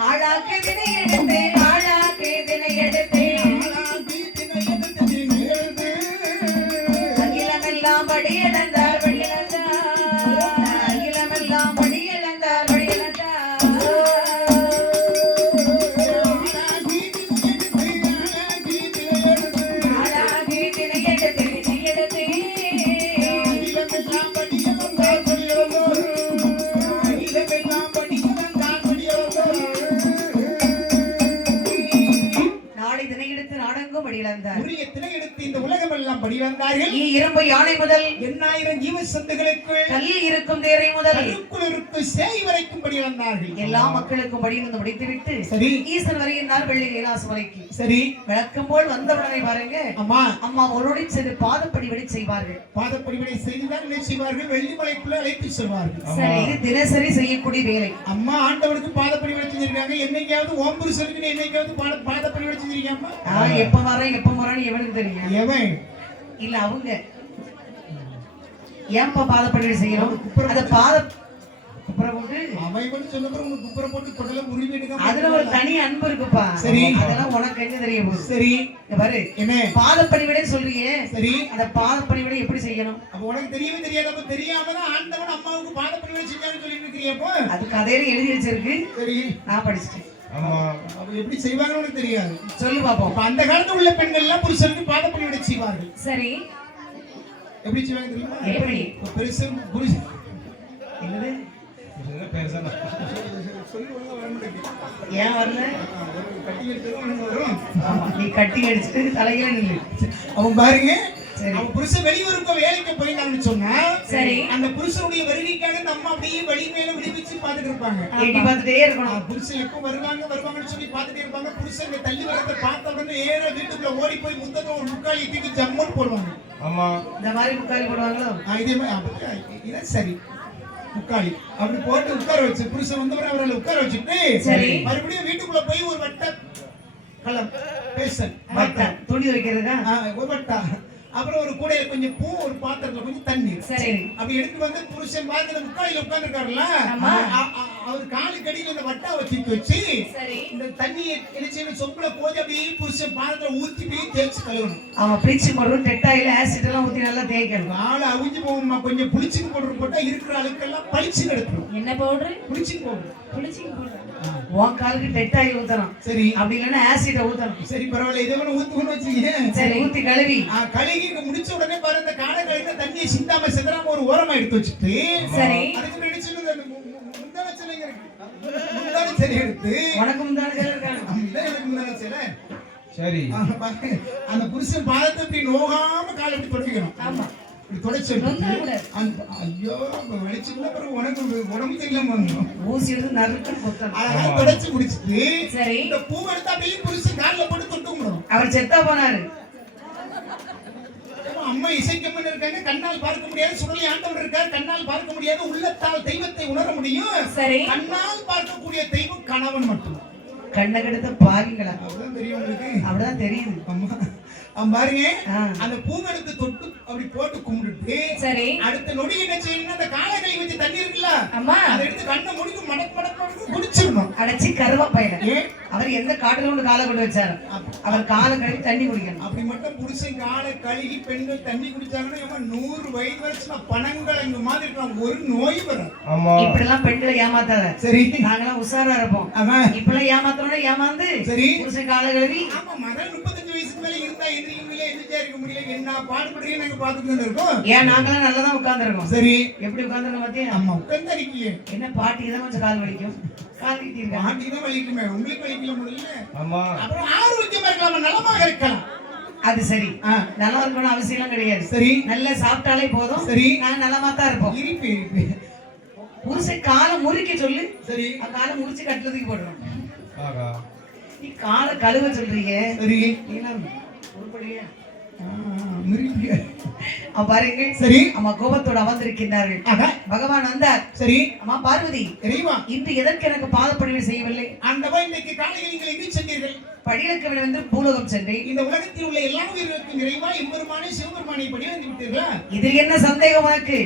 ஆளாக்குதினை எடுத்து ஆளாக்குதினை எடுத்து அகிலமெல்லாம் படி அளந்தார் படி அளந்தார். அகிலமெல்லாம் படி அளந்தார் படி அளந்தார். ஆளாகி தினை எடுத்து தினை எடுத்து நாளை தினை எடுத்து நாடெங்கும் படி அளந்தார். உரிய திணை எடுத்து இந்த உலக வேதமெல்லாம் படி வந்தார்கள் இரும்பு யானை முதல் 8000 ஜீவ சந்துகளுக்கு கல்லில் இருக்கும் தேரை முதல் கருக்குள் இருக்கும் சேய் வரைக்கும் படி வந்தார்கள். எல்லா மக்களுக்கும் படி வந்து முடித்துவிட்டு சரி ஈசன் வருகின்றார் வெள்ளி கைலாசம் வரைக்கும். சரி விளக்கம் போல் வந்தவுடனே பாருங்க அம்மா அம்மா ஒருவருடன் செய்து பாதப்படிவடை செய்வார்கள். பாதப்படிவடை செய்துதான் என்ன செய்வார்கள்? வெள்ளிமலைக்குள்ள அழைத்து செல்வார்கள். சரி இது தினசரி செய்யக்கூடிய வேலை. அம்மா ஆண்டவனுக்கு பாதப்படிவடை செஞ்சிருக்காங்க. என்னைக்காவது ஓம்புரு சொல்லிட்டு என்னைக்காவது பாதப்படிவடை செஞ்சிருக்காமா? எப்ப வரேன்னு எவனுக்கு தெரியும்? எவன் இல்ல அவங்க ஏன்பா பாதப்படிவடை செய்யணும்? அத பாத குப்புற போட்டு அவன் மட்டும் சொன்ன பிறகு உனக்கு குப்புற போட்டு தொடல உரிமை எடுக்க அதுல ஒரு தனி அன்பு இருக்குப்பா. சரி அதெல்லாம் உனக்கு என்ன தெரிய போகுது? சரி இங்க பாரு என்ன பாதப்படிவடை சொல்றியே. சரி அந்த பாதப்படிவடை எப்படி செய்யணும்? அப்ப உனக்கு தெரியவே தெரியாது. அப்ப தெரியாம தான் ஆண்டவன் அம்மாவுக்கு பாதப்படிவடை செஞ்சான்னு சொல்லிட்டு இருக்கிறியப்போ அது கதையில எழுதி வச்சிருக்கு. சரி நான் படிச்சிட்டேன். ஆமா அவ எப்படி செய்வாங்கன்னு உனக்கு தெரியாது. சொல்லு பாப்போம். அப்ப அந்த காலத்துல உள்ள பெண்கள் எல்லாம் புருஷனுக்கு பாதப்படிவடை செய்வார்கள். சரி எப்படி செய்வாங்க தெரியுமா? எப்படி? பெருசு புருஷன் என்னது என்ன பெருசா சொல்லி ஒழுங்கா வர மாட்டேங்குது. ஏன் வரல? கட்டி எடுத்ததும் ஒழுங்கா வரும். நீ கட்டி அடிச்சுட்டு தலையில நில்லு. அவன் பாருங்க சரி அவன் புருஷன் வெளியூருக்கு வேலைக்கு போயிருந்தாங்கன்னு சொன்னா சரி அந்த புருஷனுடைய வருகைக்காக நம்ம அப்படியே வழி மேல விழிப்பிச்சு பாத்துட்டு இருப்பாங்க. எட்டி பார்த்துட்டே இருக்கணும். புருஷன் எப்போ வருவாங்கன்னு சொல்லி பாத்துட்டே இருப்பாங்க. புருஷன் தள்ளி வரத பார்த்த உடனே ஏற வீட்டுக்குள்ள ஓடி போய் முத்தத்தை ஒரு முக்காலி தூக்கி ஜம்முன்னு போடுவாங்க. ஆமா இந்த மாதிரி முக்காலி போடுவாங்களோ? இதே மாதிரி இதான் சரி முக்காலி அப்படி போட்டு உட்கார வச்சு புருஷன் வந்தவரை அவரை உட்கார வச்சுட்டு சரி மறுபடியும் வீட்டுக்குள்ள போய் ஒரு வட்ட கலம் பேசன் வட்டா துணி வைக்கிறதுக்கா? ஒரு வட்டா அப்புறம் ஒரு கூடையில கொஞ்சம் பூ ஒரு பாத்திரத்துல கொஞ்சம் தண்ணி சரி அப்படி எடுத்து வந்து புருஷன் மாதிரி முக்காலில உட்கார்ந்துருக்காருல்ல அவர் காலுக்கு அடியில இந்த வட்டாவை தூக்கி வச்சு சரி இந்த தண்ணியை என்ன சொம்புல போய் அப்படியே புருஷன் பாத்திரத்துல ஊத்தி போய் தேய்ச்சி கழுவணும். அவன் பிரிச்சு போடுறது டெட்டாயில ஆசிட் எல்லாம் ஊத்தி நல்லா தேய்க்கணும். காலை அவிஞ்சு போகுமா கொஞ்சம் புளிச்சுக்கு பவுடர் போட்டா இருக்கிற அழுக்கெல்லாம் பளிச்சு எடுக்கணும். என்ன பவுடர்? புளிச்சுக்கு பவுடர் புளிச்சிங் பவுடர். உன் காலுக்கு டெட்டாயில் ஊத்தணும். சரி அப்படி இல்லைன்னா ஆசிட ஊத்தணும். சரி பரவாயில்ல இதை வேணும் ஊத்துக்கணும் வச்சுக்கேன். சரி ஊத்தி கழுவி கழுகி முடிச்ச உடனே பாரு இந்த காடை கழுவின தண்ணியை சிந்தாம சிதறாம ஒரு ஓரமா எடுத்து வச்சுட்டு சரி அதுக்கு நினைச்சு முந்தான சிலைங்க இருக்கு முந்தான சிலை எடுத்து உனக்கு முந்தான சேலை இருக்காங்க. எனக்கு முந்தான சிலை சரி அந்த புருஷன் பாதத்தை இப்படி நோகாம காலை இப்படி தொடக்கணும். ஆமா இப்படி தொடச்சு ஐயோ வெளிச்சுன்னா பிறகு உனக்கு உடம்பு தெரியல வந்துடும். ஊசி எடுத்து நறுக்குன்னு கொத்தணும். அதெல்லாம் தொடச்சு முடிச்சுட்டு சரி இந்த பூ எடுத்து அப்படியே புருஷன் காலில் போட்டு தொட்டு விடணும். அவர் செத்தா போனாரு. அம்மா இசைக்கம்மன் இருக்காங்க. கண்ணால் பார்க்க முடியாது. சுடலை ஆண்டவர் இருக்கார். கண்ணால் பார்க்க முடியாது. உள்ளத்தால் தெய்வத்தை உணர முடியும். சரி கண்ணால் பார்க்கக்கூடிய தெய்வம் கணவன் மட்டும். கண்ணை கெடுத்த பாவிங்களா? அப்படிதான் தெரியும் உங்களுக்கு. அப்படிதான் தெரியுது. அம்மா பாருங்க அந்த பூவை எடுத்து தொட்டு அப்படி போட்டு கும்பிட்டு சரி அடுத்த நொடி என்ன செய்யணும்? அந்த காலைகளை வச்சு தண்ணி இருக்குல்ல அம்மா அதை எடுத்து கண்ணை முடிக்கு மடக்கு மடக்கு குடிச்சிடணும். அடைச்சி கருவா பையன் அவர் எந்த காட்டுல கொண்டு காலை கொண்டு வச்சாரு? அவர் காலை கழுவி தண்ணி குடிக்கணும். அப்படி மட்டும் புருஷன் காலை கழுகி பெண்கள் தண்ணி குடிச்சாங்கன்னா 100 வயது வரைக்கும் பணங்கள் மாதிரி இருக்கலாம். ஒரு நோய் வரும். ஆமா இப்படி எல்லாம் பெண்களை ஏமாத்தாத. சரி நாங்கெல்லாம் உஷாரா இருப்போம். இப்பெல்லாம் ஏமாத்தோட ஏமாந்து சரி புருஷன் காலை கழுவி ஆமா மகன் 35 வயசுக்கு மேல இருந்தா எந்திரிக்க முடியல எந்திரிச்சா இருக்க முடியல என்ன பாடுபடுறீங்க நாங்க பாத்துட்டு இருக்கோம். ஏன் நாங்கெல்லாம் நல்லா தான் உட்கார்ந்துருக்கோம். சரி எப்படி உட்கார்ந்துருக்கோம் பாத்தியா? அம்மா உட்கார்ந்து இருக்கீங்க. என்ன பாட்டிக்கு தான் கொஞ்சம் கால் வலிக்கும். கால் கட்டி இருக்காங்க. பாட்டி தான் வலிக்குமே உங்களுக்கு வலிக்கல முடியல. ஆமா அப்புறம் ஆரோக்கியமா இருக்கலாம் நலமாக இருக்கலாம். அது சரி நல்லா இருக்கணும் அவசியம் கிடையாது. சரி நல்லா சாப்பிட்டாலே போதும். சரி நாங்க நலமா தான் இருப்போம். இருப்பி இருப்பி புருஷன் காலை முறிக்க சொல்லு. சரி காலை முறிச்சு கட்டுறதுக்கு போடுறோம். ஆகா நீ காலை கழுவ சொல்றீங்க. சரி நீலாம் உருப்படியா? முறிங்க பாருங்க சரி அம்மா கோபத்தோடு அமர்ந்திருக்கின்றார்கள். பகவான் வந்தார். சரி அம்மா பார்வதி தெரியுமா இன்று எதற்கு எனக்கு பாதப்படிவு செய்யவில்லை? ஆண்டவா இன்னைக்கு காலையில் நீங்கள் எங்கே சென்றீர்கள்? படியிலக்க வேண்டும் என்று பூலோகம் சென்றேன். இந்த உலகத்தில் உள்ள எல்லா உயிர்களுக்கும் நிறைவா எம்பெருமானே சிவபெருமானை படி வந்து விட்டீர்களா? இது என்ன சந்தேகம் உனக்கு?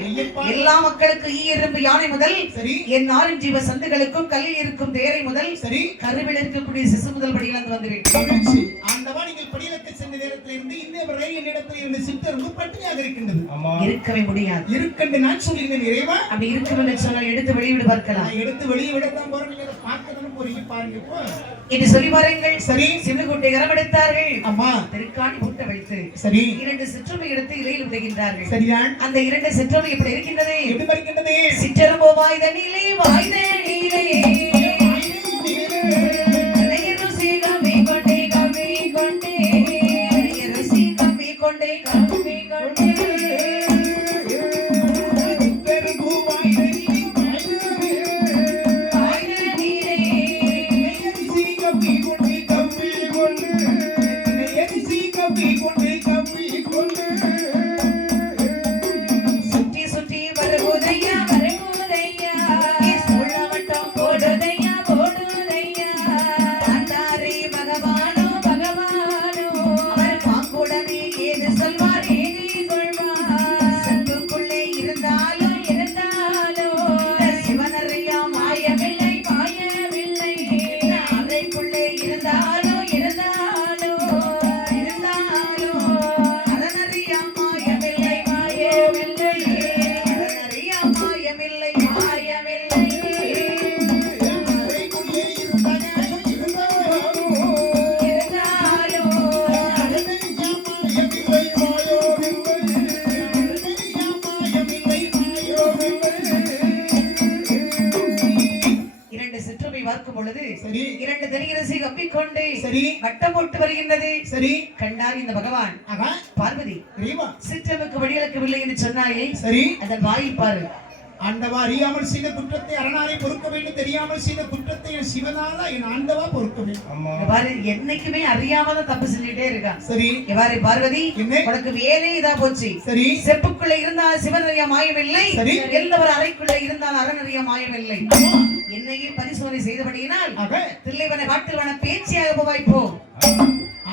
எல்லா மக்களுக்கு ஈ யானை முதல் சரி என் 4 ஜீவ சந்துகளுக்கும் கல்லில் இருக்கும் தேரை முதல் சரி கருவில் இருக்கக்கூடிய சிசு முதல் படியிலிருந்து வந்து விட்டேன். ஆண்டவா நீங்கள் படியிலக்க சென்ற நேரத்தில் இருந்து இன்ன வரை என்னிடத்தில் இருந்த சித்தர் பட்டினியாக இருக்கின்றது. இருக்கவே முடியாது. இருக்கண்டு நான் சொல்லியிருந்தேன் இறைவா. அப்படி இருக்கவில்லை சொன்னால் எடுத்து வெளியிடு பார்க்கலாம். எடுத்து வெளியே விடத்தான் போறீங்க பார்க்கணும் போறீங்க பாருங்க இப்போ என்று சொல்லி பாருங்கள். சரி சிவகுட்டை கரம் எடுத்தார்கள். அம்மா திருக்காணி புட்ட வைத்து சரி 2 சிற்றுமை எடுத்து இலையில் விடுகின்றார்கள். சரிதான் அந்த 2 சிற்றுமை எப்படி இருக்கின்றது? எப்படி இருக்கின்றது? சிற்றரம்போ வாய்தனிலே வாய்தனிலே ருசி கம்மி கொண்டே கம்மி கொண்டே ருசி கம்மி கொண்டே சரி. 2 தெரியரசி கப்பிக்கொண்டு சரி. வட்டம் போட்டு வருகின்றது. சரி. கண்டார் இந்த பகவான். ஆகா. பார்வதி தெரியவா? சிற்றமுக்கு வடிவிலக்கவில்லை என்று சொன்னாயே, சரி. அதன் வாயில் பாரு. ஆண்டவா, அறியாமல் செய்த குற்றத்தை அரணாலே பொறுக்க வேண்டும், தெரியாமல் செய்த குற்றத்தை என் சிவனாலா என் ஆண்டவா பொறுக்க வேண்டும். ஆமா. இங்க பாரு, என்னைக்குமே அறியாம தான் தப்பு செஞ்சுட்டே இருக்கான். சரி. இங்க பாரு பார்வதி, என்ன? உனக்கு வேலை இதா போச்சு. சரி. செப்புக்குள்ள இருந்தால் சிவனறிய மாயமில்லை, சரி. எந்த ஒரு அறைக்குள்ள இருந்தால் அரணறிய மாயமில்லை. என்னையே பரிசோதனை செய்தபடியினால் ஆக. தில்லைவன காட்டில் வன பேச்சியாக போவாய் போ.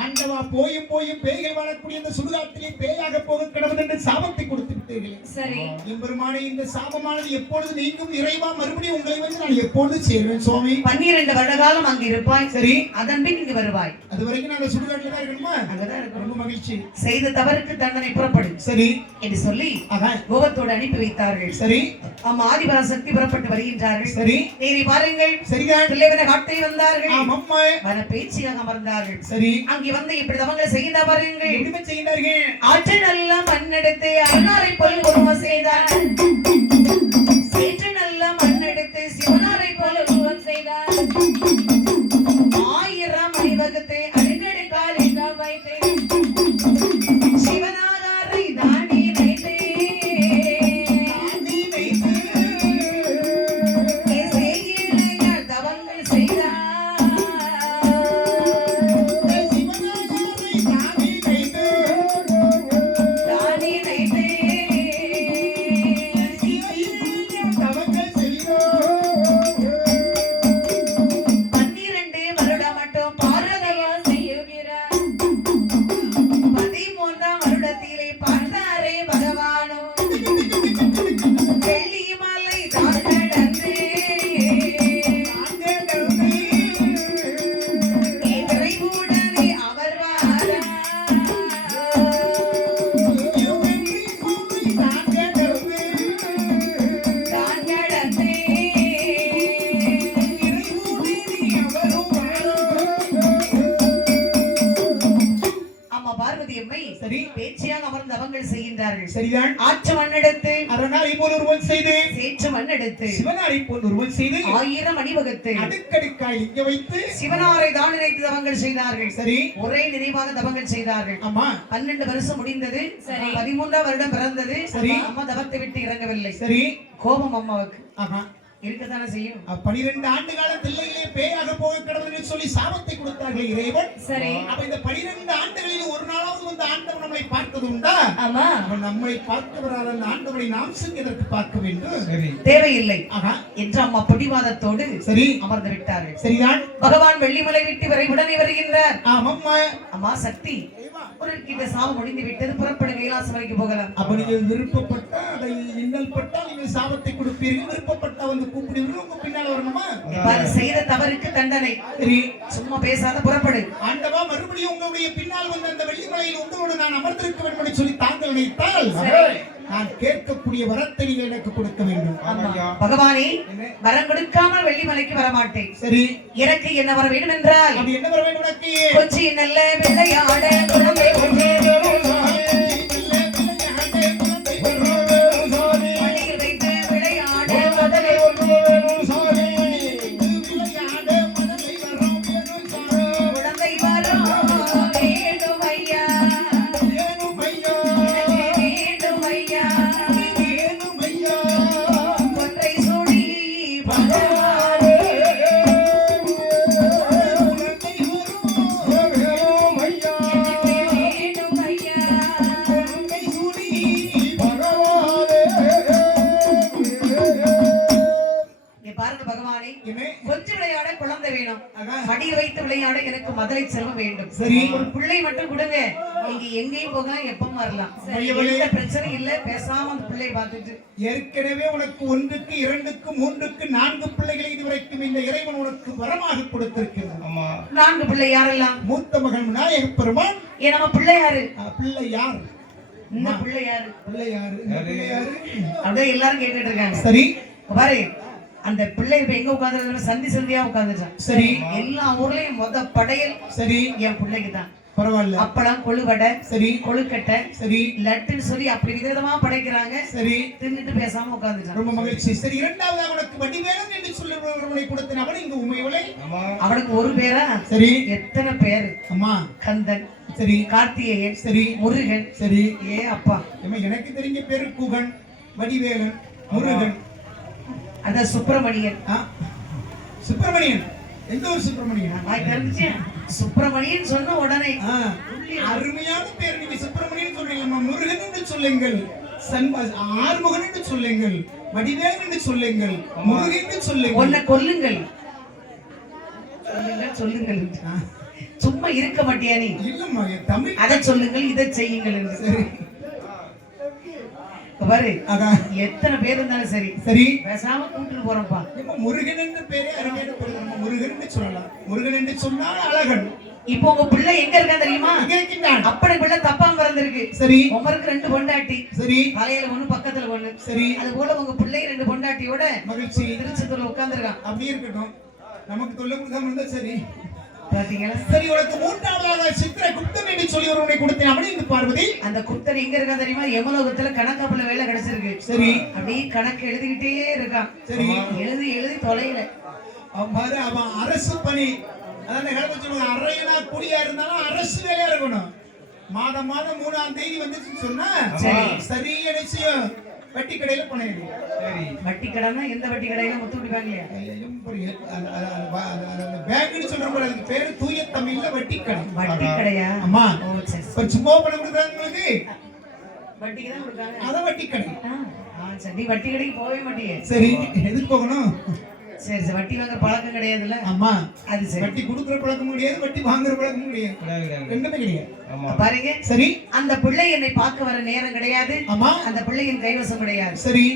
ஆண்டவா, போயும் போயும் பேய்கள் வாழக்கூடிய இந்த சுடுகாட்டிலே பேயாக போக கிடவது என்று சாபத்தை கொடுத்து விட்டீர்களே. சரி. எம்பெருமானே, இந்த சாபமானது எப்பொழுது நீங்கும் இறைவா? மறுபடியும் உங்களை வந்து நான் எப்பொழுது சேர்வேன் சுவாமி? 12 வருட காலம் அங்கு இருப்பாய். சரி. அதன் பின் இங்கு வருவாய். அது வரைக்கும் நான் அந்த சுடுகாட்டில் தான் இருக்கணுமா? அங்கதான் இருக்கணும். ரொம்ப மகிழ்ச்சி. செய்த தவறுக்கு தண்டனை புறப்படு சரி. என்று சொல்லி ஆகா. கோபத்தோடு அனுப்பி வைத்தார்கள். சரி. ஆதிபராசக்தி புறப்பட்டு வருகின்றார்கள். சரி. தேடி பாருங்கள், சரிதான். தில்லைவன காட்டை வந்தார்கள். ஆமாம்மா. வன பேச்சியாக அமர்ந்தார்கள். சரி. அங்கே வந்து இப்படி தவங்களை செய்கின்ற பாருங்கள். எப்படி செய்கிறார்கள்? ஆற்று நல்ல மண்ணெடுத்து அண்ணாரை போல் உருவம் செய்தார். சேற்று நல்ல மண்ணெடுத்து சிவனாரை போல் உருவம் செய்தார். 1000 அணிவகுத்து அடிநடுக்காலில் வைத்து சிவனாரை தாண்டி வைத்து தவங்கள் செய்தார். தாண்டி வைத்து 12 வருடம் மட்டும் பார்வதியா செய்யுகிறார். 13ஆம் வருடத்திலே பார்த்தாரே பகவானோ வெள்ளி மலை தான் கடந்து இறைவுடனே அவர் வாரார். தான் கடந்து அம்மா பார்வதி அம்மை சரி. பேச்சியாக அமர்ந்து அவங்கள் செய்கின்றார்கள். சரிதான். ஆற்று மண்ணெடுத்து அரணாரை போல் ஒருவன் செய்து சேற்று மண்ணெடுத்து சிவனாரை போல் ஒருவன் செய்து 1000 அணிவகுத்து அடுக்கடுக்காய் இங்க வைத்து சிவனாரை தான் நினைத்து தவங்கள் செய்தார்கள். சரி. ஒரே நினைவாக தவங்கள் செய்தார்கள். ஆமா. 12 வருஷம் முடிந்தது. சரி. 13ஆம் வருடம் பிறந்தது. சரி. அம்மா தவத்தை விட்டு இறங்கவில்லை. சரி. கோபம் அம்மாவுக்கு ஆஹா. இருக்கத்தானே செய்யும். 12 ஆண்டு காலம் தில்லையிலே பேயாக போக கடவுள் சொல்லி சாபத்தை கொடுத்தார்கள் இறைவன். சரி. அப்ப இந்த 12 ஆண்டுகளில் ஒரு நாளாவது வந்து ஆண்டவன் நம்மளை பார்த்தது உண்டா? ஆமா. அவன் நம்மை பார்த்தவரால் அந்த ஆண்டவனை நாம் சென்றதற்கு பார்க்க வேண்டும். சரி. தேவையில்லை ஆஹா. என்று அம்மா பிடிவாதத்தோடு சரி. அமர்ந்து விட்டார்கள். சரிதான். பகவான் வெள்ளிமலை விட்டு விரைவுடனே வருகின்றார். ஆமாம்மா. அம்மா சக்தி, ஒரு இந்த சாபம் முடிந்து விட்டது, புறப்படு கைலாசம் வரைக்கும் போகலாம். அப்ப நீங்க விருப்பப்பட்டா அதை இன்னல் பட்டா நீங்க சாபத்தை கொடுப்பீர்கள், விருப்பப்பட்டா வந்து கூப்பிடுவீர்கள், உங்க பின்னால வரணுமா? இவ்வாறு செய்த தவறுக்கு தண்டனை. சரி. சும்மா பேசாத புறப்படு. ஆண்டவா, மறுபடியும் உங்களுடைய பின்னால் வந்து அந்த வெள்ளிமலையில் உங்களோடு நான் அமர்ந்திருக்க வேண்டும் என்று சொல்லி தாங்கள் நினைத்தால் நான் கேட்கக்கூடிய வரத்தை நீங்கள் எனக்கு கொடுக்க வேண்டும். ஆமாய்யா. பகவானே, வரம் கொடுக்காமல் வெள்ளிமலைக்கு வரமாட்டேன். சரி. எனக்கு என்ன வர வேண்டும் என்றால், அது என்ன வர வேண்டும் உனக்கு? கொச்சி நல்ல விளையாட குழந்தை ஒன்றே மடியில் வைத்து விளையாட முதலை குழந்தை வரும் வேண்டும் ஐயா, வேண்டும் ஐயா, ஒன்றை சுடி பகவானே. வேண்டும் ஐயா. இங்க பாருங்க பகவானே, கொஞ்சம் விளையாட குழந்தை வேணும், மடியில் வைத்து விளையாட எனக்கு மதுரை செல்வம் வேண்டும். சரி. ஒரு பிள்ளை மட்டும் கொடுங்க, நீங்க எங்கேயும் போகலாம், எப்பவும் வரலாம். எந்த பிரச்சனை இல்ல, பேசாம அந்த பிள்ளையை பார்த்துட்டு. ஏற்கனவே உனக்கு 1க்கு 2க்கு 3க்கு 4 பிள்ளைகளை இதுவரைக்கும் இந்த இறைவன் உனக்கு வரமாக கொடுத்திருக்கிறான். ஆமா. 4 பிள்ளை யாரெல்லாம்? மூத்த மகன் விநாயக பெருமான். நம்ம பிள்ளை யாரு? பிள்ளை யார்? இந்த பிள்ளை யாரு? பிள்ளை யாரு? இந்த பிள்ளை யாரு? அப்படியே எல்லாரும் கேட்டுட்டு இருக்காங்க. சரி. பாரு, அந்த பிள்ளை இப்ப எங்க உட்கார்ந்து சந்தி சந்தியா உட்கார்ந்துட்டான். சரி. எல்லா ஊர்லயும் மொத படையல் சரி. என் பிள்ளைக்கு தான். பரவாயில்ல. அப்பளம், கொழுவடை, சரி கொழுக்கட்டை, சரி லட்டுன்னு சொல்லி அப்படி விதவிதமா படைக்கிறாங்க. சரி தின்னுட்டு பேசாம உட்கார்ந்துட்டான். ரொம்ப மகிழ்ச்சி. சரி இரண்டாவதாக உனக்கு வடிவேலன் என்று சொல்லுபவனை கொடுத்த நபர் இங்கு உண்மையோலே. ஆமா. அவனுக்கு ஒரு பேரா? சரி எத்தனை பேர்? அம்மா கந்தன், சரி கார்த்திகேயன், சரி முருகன். சரி ஏ அப்பா, ஏம்மா, எனக்கு தெரிஞ்ச பேரு குகன், வடிவேலன், முருகன், அத சுப்பிரமணியன். ஆ, சுப்பிரமணியன். எந்த ஒரு சுப்பிரமணியன்? வாய் தெரிஞ்சு சுப்பிரமணியன் சொன்ன உடனே ஆ, அருமையான பேர். நீங்க சுப்பிரமணியன் சொல்றீங்கம்மா. முருகன் என்று சொல்லுங்கள், ஆறுமுகன் என்று சொல்லுங்கள், வடிவேலன் என்று சொல்லுங்கள், முருகன் என்று சொல்லுங்கள். உன்னை கொல்லுங்கள், சொல்லுங்கள் சொல்லுங்கள். சும்மா இருக்க மாட்டியா நீ? இல்லம்மா, என் தமிழ். அதை சொல்லுங்கள், இதை செய்யுங்கள் என்று. சரி இப்ப பாரு, அதான் எத்தனை பேர் இருந்தாலும் சரி சரி. பேசாம கூட்டிட்டு போறப்பா. ஏம்மா, முருகன் என்ற பேரே அருமையான பேர். நம்ம முருகன் என்று சொல்லலாம். முருகன் என்று சொன்னால் அழகன். இப்போ உங்க பிள்ளை எங்க இருக்கா தெரியுமா? இங்க இருக்கின்றான். அப்படி பிள்ளை தப்பாம பிறந்திருக்கு. சரி உமருக்கு 2 பொண்டாட்டி, சரி தலையில ஒண்ணு பக்கத்துல ஒண்ணு. சரி அது போல உங்க பிள்ளை 2 பொண்டாட்டியோட மகிழ்ச்சி. திருச்செந்தூர்ல உட்கார்ந்துருக்கான். அப்படியே இருக்கட்டும். நமக்கு தொல்லை கொடுக்காம இருந்தா சரி. பாத்தீங்களா? சரி, உனக்கு மூன்றாவதாக சித்திரகுப்தன் என்று சொல்லி ஒருவனை கொடுத்தேன். அப்படி இந்த பார்வதி. அந்த குப்தன் எங்க இருக்கா தெரியுமா? யமலோகத்துல கணக்காப்புல வேலை கிடைச்சிருக்கு. சரி அப்படியே கணக்கு எழுதிக்கிட்டே இருக்கான். சரி. எழுதி எழுதி தொலைல. அவன் பாரு, அவன் அரசு பணி. அதான் கிளம்ப சொல்லுவாங்க, அறையனா குடியா இருந்தாலும் அரசு வேலையா இருக்கணும். மாதம் 3ஆம் தேதி வந்துச்சுன்னு சொன்னா சரி. சரியா நிச்சயம் வட்டி கடையில பணம். சரி. வட்டி கடைன்னா எந்த வட்டி கடையில முத்து குடிப்பாங்க இல்லையா? பேங்க்னு சொல்ற போல அதுக்கு பேரு தூய தமிழ்ல வட்டி கடை. வட்டி கடையா? அம்மா, ஓ சரி. இப்ப சும்மா பணம் கொடுக்குறாங்க உங்களுக்கு, வட்டிக்கு தான் கொடுக்காங்க. அதான் வட்டி கடை. சரி, நீ வட்டி கடைக்கு போகவே மாட்டியே. சரி, எதுக்கு போகணும்? சரி சரி, வட்டி வாங்குற பழக்கம் கிடையாதுல்ல? அம்மா, அது சரி. வட்டி கொடுக்குற பழக்கம் கிடையாது, வட்டி வாங்குற பழக்கம் கிடையாது, கிடையாது. ரெண்டுமே கிடையாது. ஆமா. பாருங்க, சரி அந்த பிள்ளை என்னை பார்க்க வர நேரம் கிடையாது. அம்மா, அந்த பிள்ளையின் கைவசம் கிடையாது. சரி.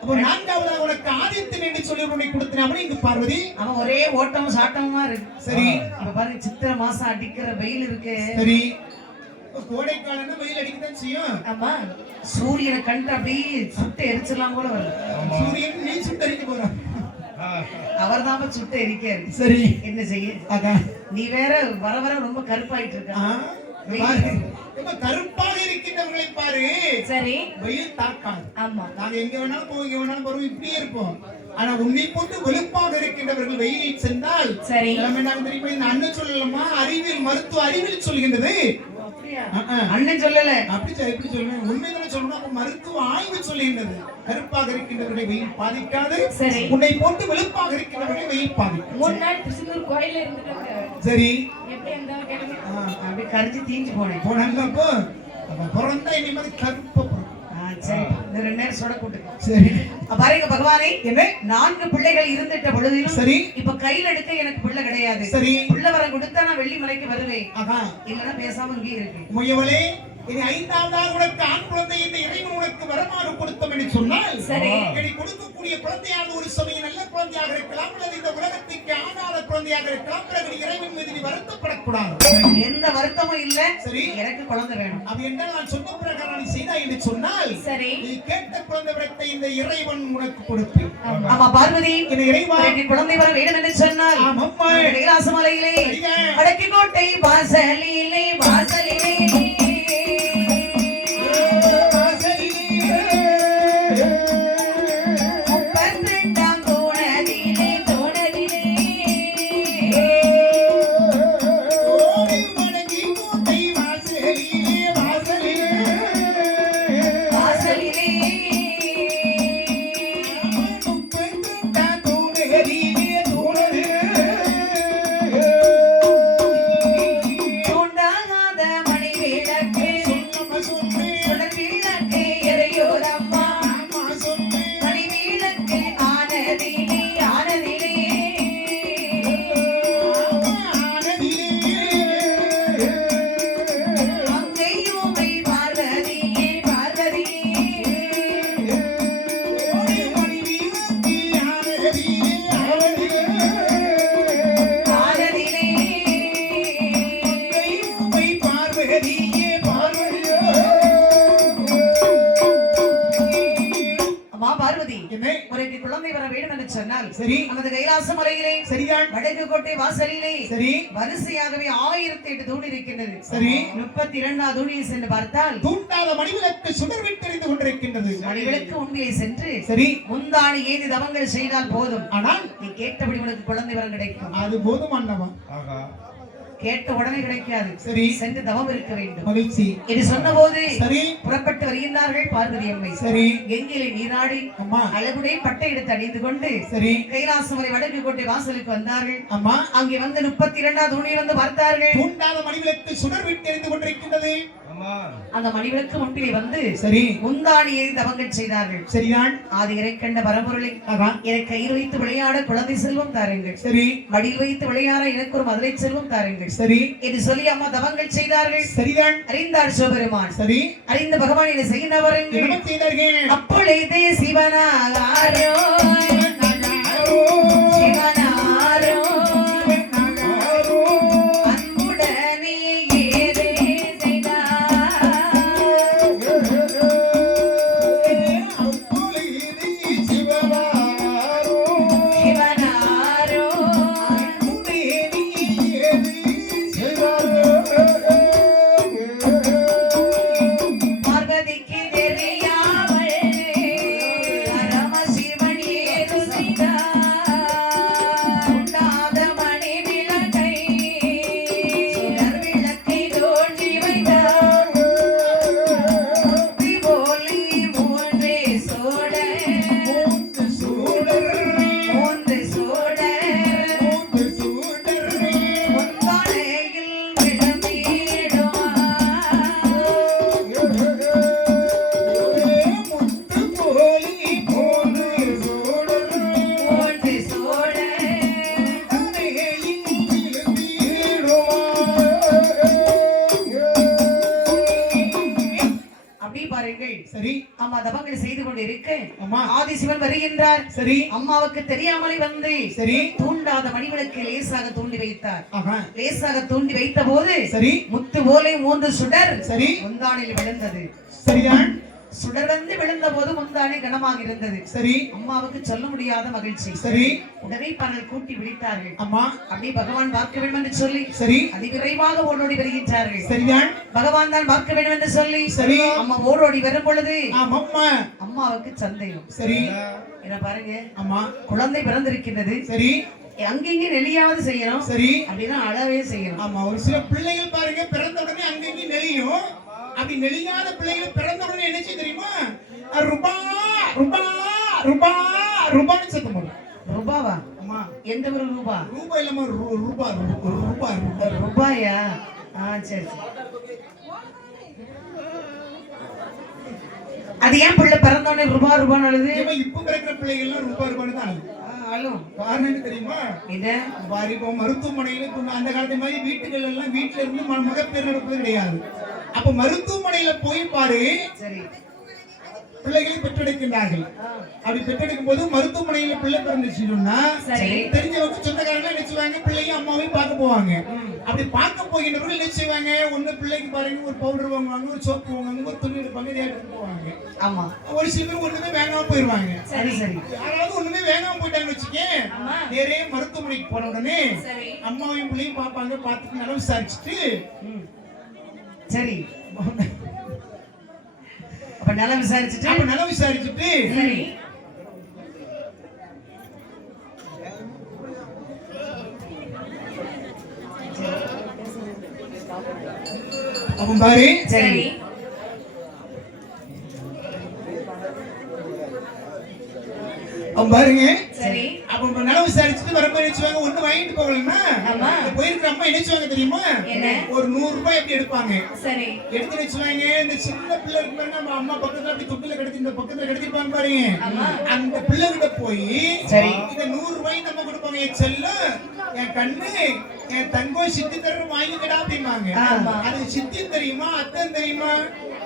அப்ப நான்காவதாக உனக்கு ஆதித்தன் என்று சொல்லி உன்னை கொடுத்தேன். அப்படி இங்கு பார்வதி. அவன் ஒரே ஓட்டமும் சாட்டமுமா இருக்கு. சரி. இப்ப பாருங்க, சித்திரை மாசம் அடிக்கிற வெயில் இருக்கு. சரி, கோடைக்காலம்னா வெயில் அடிக்கத்தான் செய்யும். ஆமா, சூரியனை கண்டு அப்படியே சுட்டு எரிச்சிடலாம் போல வருது. சூரியன் நீ சுட்டரிக்க போற. அவர் தான் சுட்டு எரிக்காரு. சரி, என்ன செய்ய? அதான் நீ வேற வர வர ரொம்ப கருப்பாயிட்டு இருக்க. கருப்பாக இருக்கின்றவர்களை பாரு, சரி. வெயில் தாக்காது. ஆமா. நாங்க எங்க வேணாலும் போவோம், எங்க வேணாலும் போறோம், இப்படியே இருப்போம். ஆனா உன்னை போட்டு வெளுப்பாக இருக்கின்றவர்கள் வெயிலில் சென்றால் சரி. நிலைமை என்ன தெரியுமா? இந்த அண்ணன் சொல்லலாமா? அறிவியல் மருத்துவ அறிவியல் சொல்கின்றது. அப்படியா? அண்ணன் சொல்லல. அப்படி எப்படி சொல்லுவேன்? உண்மைதானே சொல்லணும். அப்ப மருத்துவ ஆய்வு சொல்லுகின்றது. கருப்பாக இருக்கின்றவர்களை வெயில் பாதிக்காது. சரி. உன்னை போட்டு வெளுப்பாக இருக்கின்றவர்களை வெயில் பாதிக்கும். 3 நாள் திருச்செந்தூர் கோயில்ல இருந்துட்டாங்க. சரி. எப்படி இருந்தாலும் கேளுங்க. அப்படியே கரைஞ்சி தீஞ்சு போனேன். போனாங்க. அப்ப பிறந்தா இனிமேல் கருப்பா பிறக்கும். சரி, இந்த 2 நேரம் சொட கூட்டுங்க. சரி. பாருங்க பகவானே, என்ன 4 பிள்ளைகள் இருந்துட்ட பொழுதிலும் சரி. இப்ப கையில எடுக்க எனக்கு பிள்ளை கிடையாது. சரி. பிள்ளை வர கொடுத்தா நான் வெள்ளிமலைக்கு வருவேன். அதான் இல்லன்னா பேசாம இங்கே இருக்கு. முயவளே, இனி 5ஆவதாக உனக்கு ஆண் குழந்தை இந்த இறைவன் உனக்கு வரமாக கொடுத்தோம் என்று சொன்னால், சரி. இனி கொடுக்கக்கூடிய குழந்தையாக ஒரு சமயம் நல்ல குழந்தையாக இருக்கலாம், அல்லது இந்த உலகத்துக்கு ஆனாத குழந்தையாக இருக்கலாம். பிறகு இறைவன் மீது நீ வருத்தப்படக்கூடாது. எந்த வருத்தமும் இல்ல. சரி. எனக்கு குழந்தை வேணும். அப்படி என்றால் நான் சொன்ன பிரகாரம் நீ செய்தாய் என்று சொன்னால், சரி. நீ கேட்ட குழந்தை வரத்தை இந்த இறைவன் உனக்கு கொடுப்பேன். ஆமா பார்வதி, இந்த இறைவா எனக்கு குழந்தை வர வேண்டும் என்று சொன்னால், ஆமம்மா, கைலாசமலையிலே வடக்கு கோட்டை வாசலிலே வாசலிலே பார்வதி என்ன உனக்கு குழந்தை வர வேண்டும் என்று சொன்னால் சரி நமது கைலாச மலையிலே சரிதான் வடக்கு கோட்டை வாசலிலே சரி வரிசையாகவே 1008 தூண் இருக்கின்றது சரி 32வது தூணில் சென்று பார்த்தால் தூண்டாத மணிவிளக்கு சுடர் விட்டெறிந்து கொண்டிருக்கின்றது மணிவிளக்கு உண்மையை சென்று சரி முந்தாணி ஏந்தி தவங்கள் செய்தால் போதும் ஆனால் நீ கேட்டபடி உனக்கு குழந்தை வரம் கிடைக்கும் அது போதும் அண்ணவா ஆகா கேட்ட உடனே கிடைக்காது சரி சென்று தவம் இருக்க வேண்டும் மகிழ்ச்சி இது சொன்ன போது சரி புறப்பட்டு வருகின்றார்கள் பார்வதி அம்மை சரி கங்கையிலே நீராடி அம்மா அழகுடை பட்டை எடுத்து அணிந்து கொண்டு சரி கைலாசமலை வடக்கு கோட்டை வாசலுக்கு வந்தார்கள் அம்மா அங்கே வந்து 32வது தூணில் வந்து பார்த்தார்கள் தூண்டாத மணிவிளக்கு சுடர் விட்டெறிந்து கொண்டிருக்கின்றது அம்மா அந்த மணிவிளக்கு முன்பிலே வந்து சரி முந்தாணியை தவங்கள் செய்தார்கள் சரிதான் ஆதி இறைக்கண்ட பரம்பொருளை ஆகா எனக்கு கையில் வைத்து விளையாட குழந்தை செல்வம் தாருங்கள் சரி மடியில் வைத்து விளையாட எனக்கு ஒரு மதுரை செல்வம் தாருங்கள் சரி என்று சொல்லி அம்மா தவங்கள் செய்தார்கள் சரிதான் அறிந்தார் சிவபெருமான் சரி அறிந்த பகவான் இதை செய்தவருங்கள் என்ன செய்தார்கள் அப்பொழுதே சிவனாரோ சிவனாரோ அன்புடனே ஏதே செய்தார் சிவனாரோ பார்வதிக்கு தெரியாமல் பரமசிவன் ஏது செய்தார் உண்டாத மணி விளக்கை சுடர் விளக்கை தோன்றி வைத்தார் முத்தி போலி மூன்றே சோடர் மூன்று சோடர் பொன்பானையில் விளம்பிடுவார் மூன்று சோடர் அப்படி பாருங்கள் சரி அம்மா தவங்கள் செய்து கொண்டு இருக்க அம்மா ஆதிசிவன் வருகின்றார் சரி அம்மாவுக்கு தெரியாமலே வந்து சரி தூண்டாத மணிவிளக்கு லேசாக தூண்டி வைத்தார் ஆஹா லேசாக தூண்டி வைத்த போது சரி முத்து போலே 3 சுடர் சரி முந்தானில் விழுந்தது சரிதான் சுடர் வந்து விழுந்த போது முந்தானி கனமாக இருந்தது சரி அம்மாவுக்கு சொல்ல முடியாத மகிழ்ச்சி சரி உடனே பகல் கூட்டி விழித்தார்கள் அம்மா அப்படி பகவான் பார்க்க வேண்டும் என்று சொல்லி சரி அதிவிரைவாக ஓடோடி வருகின்றார்கள் சரிதான் பகவான் தான் பார்க்க வேண்டும் என்று சொல்லி சரி அம்மா ஓடோடி வரும் பொழுது ஆமாம்மா அம்மாவுக்கு சந்தேகம் சரி என்ன பாருங்க அம்மா குழந்தை பிறந்திருக்கின்றது சரி அங்கங்க நெளியாவது செய்யணும் சரி அப்படின்னா அளவே செய்யணும் ஆமா ஒரு சில பிள்ளைகள் பாருங்க பிறந்த உடனே அங்கங்க நெளியும் அப்படி நெளியாத பிள்ளைகள் பிறந்த உடனே என்ன செய்ய தெரியுமா ரூபா ரூபா ரூபா ரூபான்னு சத்தம் போடும் ரூபாவா அம்மா எந்த ஒரு ரூபா ரூபா இல்லாம ரூபா ரூபா ரூபா ரூபாயா சரி அது ஏன் பிள்ளை பிறந்தோடனே ரூபா ரூபான்னு அழுது இப்ப பிறக்கிற பிள்ளைகள் எல்லாம் ரூபா ரூபான்னு தான் அழுது. அழும் காரணம் என்ன தெரியுமா இது பாரு இப்போ மருத்துவமனையில இப்ப அந்த காலத்து மாதிரி வீட்டுகள் எல்லாம் வீட்டுல இருந்து மகப்பேறு நடப்பது கிடையாது அப்ப மருத்துவமனையில போய் பாரு சரி பிள்ளைகளை பெற்றெடுக்கின்றார்கள் அப்படி பெற்றெடுக்கும் போது மருத்துவமனையில பிள்ளை பிறந்துச்சுன்னா சரி. தெரிஞ்சவங்க சொந்தக்காரங்க என்ன செய்வாங்க பிள்ளையும் அம்மாவையும் பார்க்க போவாங்க அப்படி பார்க்க போகின்றவர்கள் என்ன செய்வாங்க ஒண்ணு பிள்ளைக்கு பாருங்க ஒரு பவுடர் வாங்குவாங்க ஒரு சோப்பு வாங்குவாங்க ஒரு துணி எடுப்பாங்க இதை எடுத்துட்டு போவாங்க ஆமா ஒரு சில பேர் ஒண்ணுமே வேகாம போயிருவாங்க சரி சரி யாராவது ஒண்ணுமே வேகாம போயிட்டாங்கன்னு வச்சுக்கே நேரே மருத்துவமனைக்கு போன உடனே சரி அம்மாவையும் பிள்ளையும் பார்ப்பாங்க பார்த்துட்டு நல்லா விசாரிச்சுட்டு சரி அப்ப நல்லா விசாரிச்சுட்டு அப்ப நல்லா விசாரிச்சுட்டு சரி அவன் பாரு சரி அவன் பாருங்க சரி அப்ப நல்லா விசாரிச்சுட்டு வரப்ப நினைச்சுவாங்க ஒண்ணு வாங்கிட்டு போகலன்னா ஆமா. போயிருக்கிற அம்மா நினைச்சுவாங்க தெரியுமா என்ன? ஒரு 100 ரூபாய் எப்படி எடுப்பாங்க சரி எடுத்து வச்சுவாங்க இந்த சின்ன பிள்ளை இருக்கு பாருங்க நம்ம அம்மா பக்கத்துல அப்படி தொட்டில கிடத்தி இந்த பக்கத்துல கிடத்திருப்பாங்க பாருங்க அந்த பிள்ளை கிட்ட போய் சரி. இந்த 100 ரூபாய் நம்ம கொடுப்பாங்க என் செல்லம் என் கண்ணு என் தங்கம் சித்தி தர வாங்கிக்கடா அப்படிம்பாங்க ஆமா. அது சித்தியும் தெரியுமா அத்தன் தெரியுமா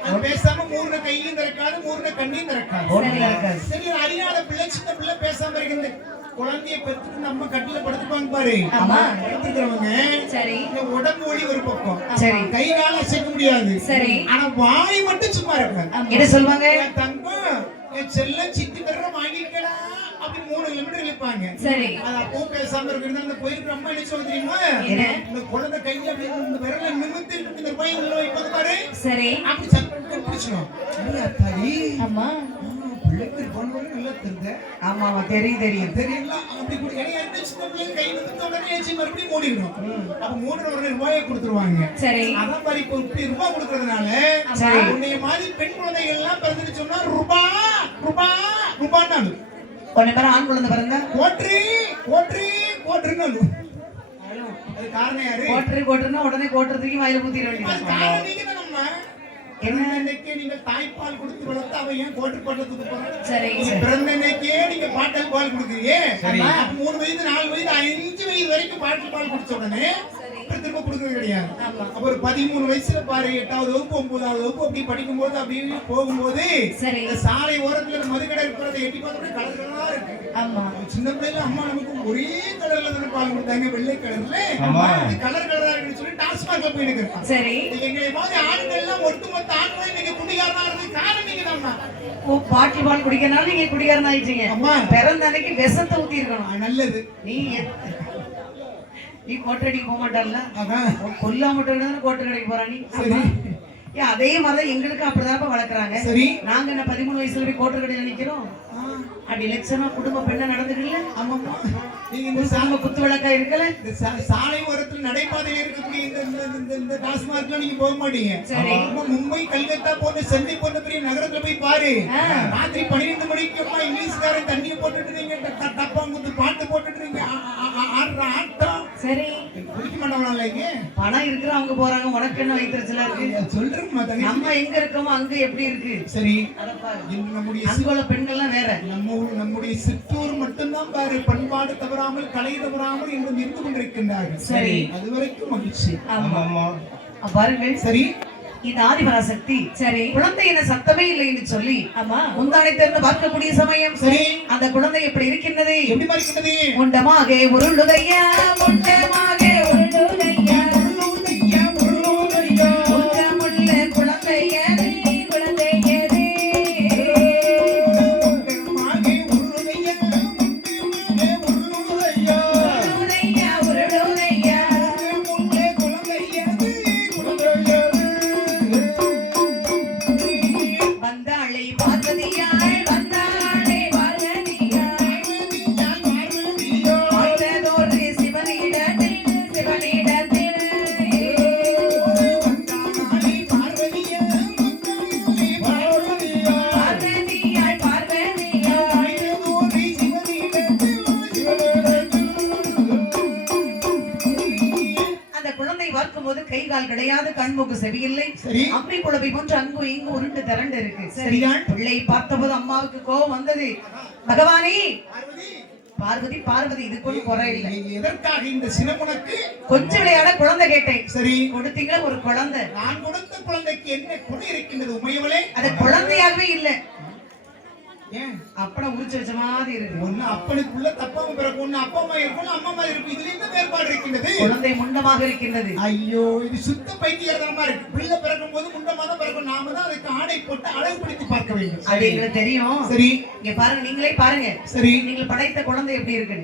அது பேசாம மூணு கையும் திறக்காது மூணு கண்ணையும் திறக்காது ஒண்ணுல இருக்காது. சரி அறியாத பிள்ளை சின்ன பிள்ளை பேசாம இருக்குது குழந்தைய பெற்றுட்டு நம்ம கட்டில படுத்துப்பாங்க பாரு ஆமா. எடுத்துக்கிறவங்க சரி இந்த உடம்பு ஒளி ஒரு பக்கம் சரி கை கால அசைக்க முடியாது சரி ஆனா வாய் மட்டும் சும்மா இருக்காது என்ன சொல்வாங்க என் தங்கம் என் செல்லம் சித்தி பெற வாங்கிக்கலாம் அப்படி 3 கிலோமீட்டர் இழுப்பாங்க. சரி. அது அப்போ பேசாம இருக்கிறது அந்த கோயிலுக்கு ரொம்ப என்ன சொல்ல தெரியுமா? இந்த குழந்தை கையில அப்படி இந்த விரல நிமித்தி இந்த கோயில் உள்ள வைப்பது பாரு. சரி. அப்படி சத்தம் பிடிச்சணும். அத்தாடி. அம்மா. பிள்ளைக்கு பொண்ணு நல்லா தெரியுது. ஆமா ஆமா தெரியும் தெரியல அப்படி கூட என்ன சின்ன பிள்ளைங்க கை நிமித்த உடனே ஏச்சி மறுபடியும் மூடிடும். அப்ப மூடுற உடனே ரூபாயை கொடுத்துருவாங்க. சரி. அதான் மாதிரி இப்போ இப்படி ரூபாய் கொடுக்கறதுனால உன்னைய மாதிரி பெண் குழந்தைகள் எல்லாம் பிறந்துட்டு சொன்னா ரூபான்னு கொஞ்ச பேர் ஆண் குழந்தை பிறந்தா கோட்டுன்னு அது காரணம் யாரு? கோட்டுன்னா உடனே கோட்டுறதுக்கு வாயில ஊத்திர வேண்டியது. காரணம் நீங்க தான் அம்மா. என்னன்னைக்கே நீங்க தாய்ப்பால் கொடுத்து வளர்த்து அவ ஏன் கோட்டு போட்டதுக்கு போறேன்? சரி. பிறந்தன்னைக்கே நீங்க பாட்டல் பால் கொடுக்குறீங்க. 3 வயது 4 வயது 5 வயது வரைக்கும் பாட்டல் பால் குடிச்ச உடனே திரும்ப கொடுக்கறது கிடையாது. அப்ப ஒரு 13 வயசுல பாரு 8வது வகுப்பு 9வது வகுப்பு அப்படி படிக்கும்போது அப்படியே போகும்போது சாலை ஓரத்துல மதுக்கடை இருக்கிறத எட்டி பார்த்தோட கலர் கலரா இருக்கு. சின்ன பிள்ளைல அம்மா நமக்கு ஒரே கலர்ல தானே பால் கொடுத்தாங்க, வெள்ளை கலர்ல. கலர் கலரா இருக்குன்னு சொல்லி டாஸ்மாக்ல போய் நிக்கிறோம். சரி. எங்களை மாதிரி ஆண்கள் எல்லாம் ஒட்டுமொத்த ஆண்கள் நீங்க குடிகாரனா இருக்கு காரணம் நீங்க தான். ஓ பாட்டில் பால் குடிக்கிறனால நீங்க குடிகாரன் ஆயிட்டீங்க. அம்மா பிறந்த அன்னைக்கு விஷத்தை ஊத்தி இருக்கணும். நல்லது. நீ கோட்டடிக்கு போக மாட்டான்ல, கொல்லா மட்டும் கோட்டை கடைக்கு போறா நீ. அதே மாதிரிதான் எங்களுக்கு அப்படிதான் வளர்க்குறாங்க. சரி. நாங்க என்ன 13 வயசுல போய் கோட்டை கடையில நிக்கிறோம். அப்படி லட்சமா குடும்ப பெண்ணா நடந்துக்கல. ஆமாம்மா. நீங்க இந்த சாம குத்து விளக்கா இருக்கல. இந்த சாலை ஓரத்துல நடைபாதையில இருக்கக்கூடிய இந்த டாஸ்மார்க்ல நீங்க போக மாட்டீங்க. சரி. மும்பை கல்கத்தா போன்ற சென்னை போன்ற பெரிய நகரத்துல போய் பாரு. ராத்திரி 12 மணிக்கு அம்மா இங்கிலீஷ்காரன் தண்ணியை போட்டுட்டு நீங்க டப்பாங்குத்து பாட்டு போட்டுட்டு நீங்க ஆடுற ஆட்டம். சரி. குடிக்க மாட்டாங்களா இங்க? பணம் இருக்கிற அவங்க போறாங்க, உனக்கு என்ன வைத்திருச்சலா இருக்கு? சொல்றேம்மா. நம்ம எங்க இருக்கோமோ அங்க எப்படி இருக்கு? சரி. நம்முடைய அங்குள்ள பெண்கள்லாம் வேற. நம்முடைய சிற்றூர் மட்டும்தான் பாரு பண்பாடு தவறாமல் கலை தவறாமல் இன்னும் இருந்து கொண்டிருக்கின்றார்கள். சரி. அது வரைக்கும் மகிழ்ச்சி. பாருங்கள். சரி. இது ஆதிபராசக்தி. சரி. குழந்தை என்ன சத்தமே இல்லை என்று சொல்லி முந்தானை திறந்து பார்க்கக்கூடிய சமயம். சரி. அந்த குழந்தை எப்படி இருக்கின்றது? எப்படி இருக்கின்றது? முண்டமாக உருளுதையா, முண்டமாக உருளுதையா, உருளுதையா, உருளுதையா, முண்டமுள்ள குழந்தையே கிடையாது, கண்மூக்கு செவியில்லை. அம்பி குழம்பை போன்று அங்கு இங்கு உருண்டு திரண்டு இருக்கு. சரிதான். பிள்ளை பார்த்தபோது அம்மாவுக்கு கோபம் வந்தது. பகவானே பார்வதி பார்வதி இது கூட குறையில்லை. எதற்காக இந்த சினமுனக்கு? கொஞ்சம் விளையாட குழந்தை கேட்டேன். சரி. கொடுத்தீங்களா ஒரு குழந்தை. நான் கொடுத்த குழந்தைக்கு என்ன குறை இருக்கின்றது உமையவளே? அது குழந்தையாகவே இல்லை. ஏன் அப்பட உரிச்சு வச்ச மாதிரி இருக்கு. ஒண்ணு அப்பனுக்குள்ள தப்பாம பிறகு ஒண்ணு அப்பா அம்மா இருக்கும், அம்மா அம்மா இருக்கும். இதுல என்ன வேறுபாடு இருக்கின்றது? குழந்தை முண்டமாக இருக்கின்றது. ஐயோ இது சுத்த பைத்தியக்காரமா இருக்கு. பிள்ளை பிறக்கும் போது முண்டமா தான் பிறக்கும். நாம தான் அதுக்கு ஆடை போட்டு அழகுபடுத்தி பார்க்க வேண்டும். அது எங்களுக்கு தெரியும். சரி. இங்க பாருங்க, நீங்களே பாருங்க. சரி. நீங்கள் படைத்த குழந்தை எப்படி இருக்கு?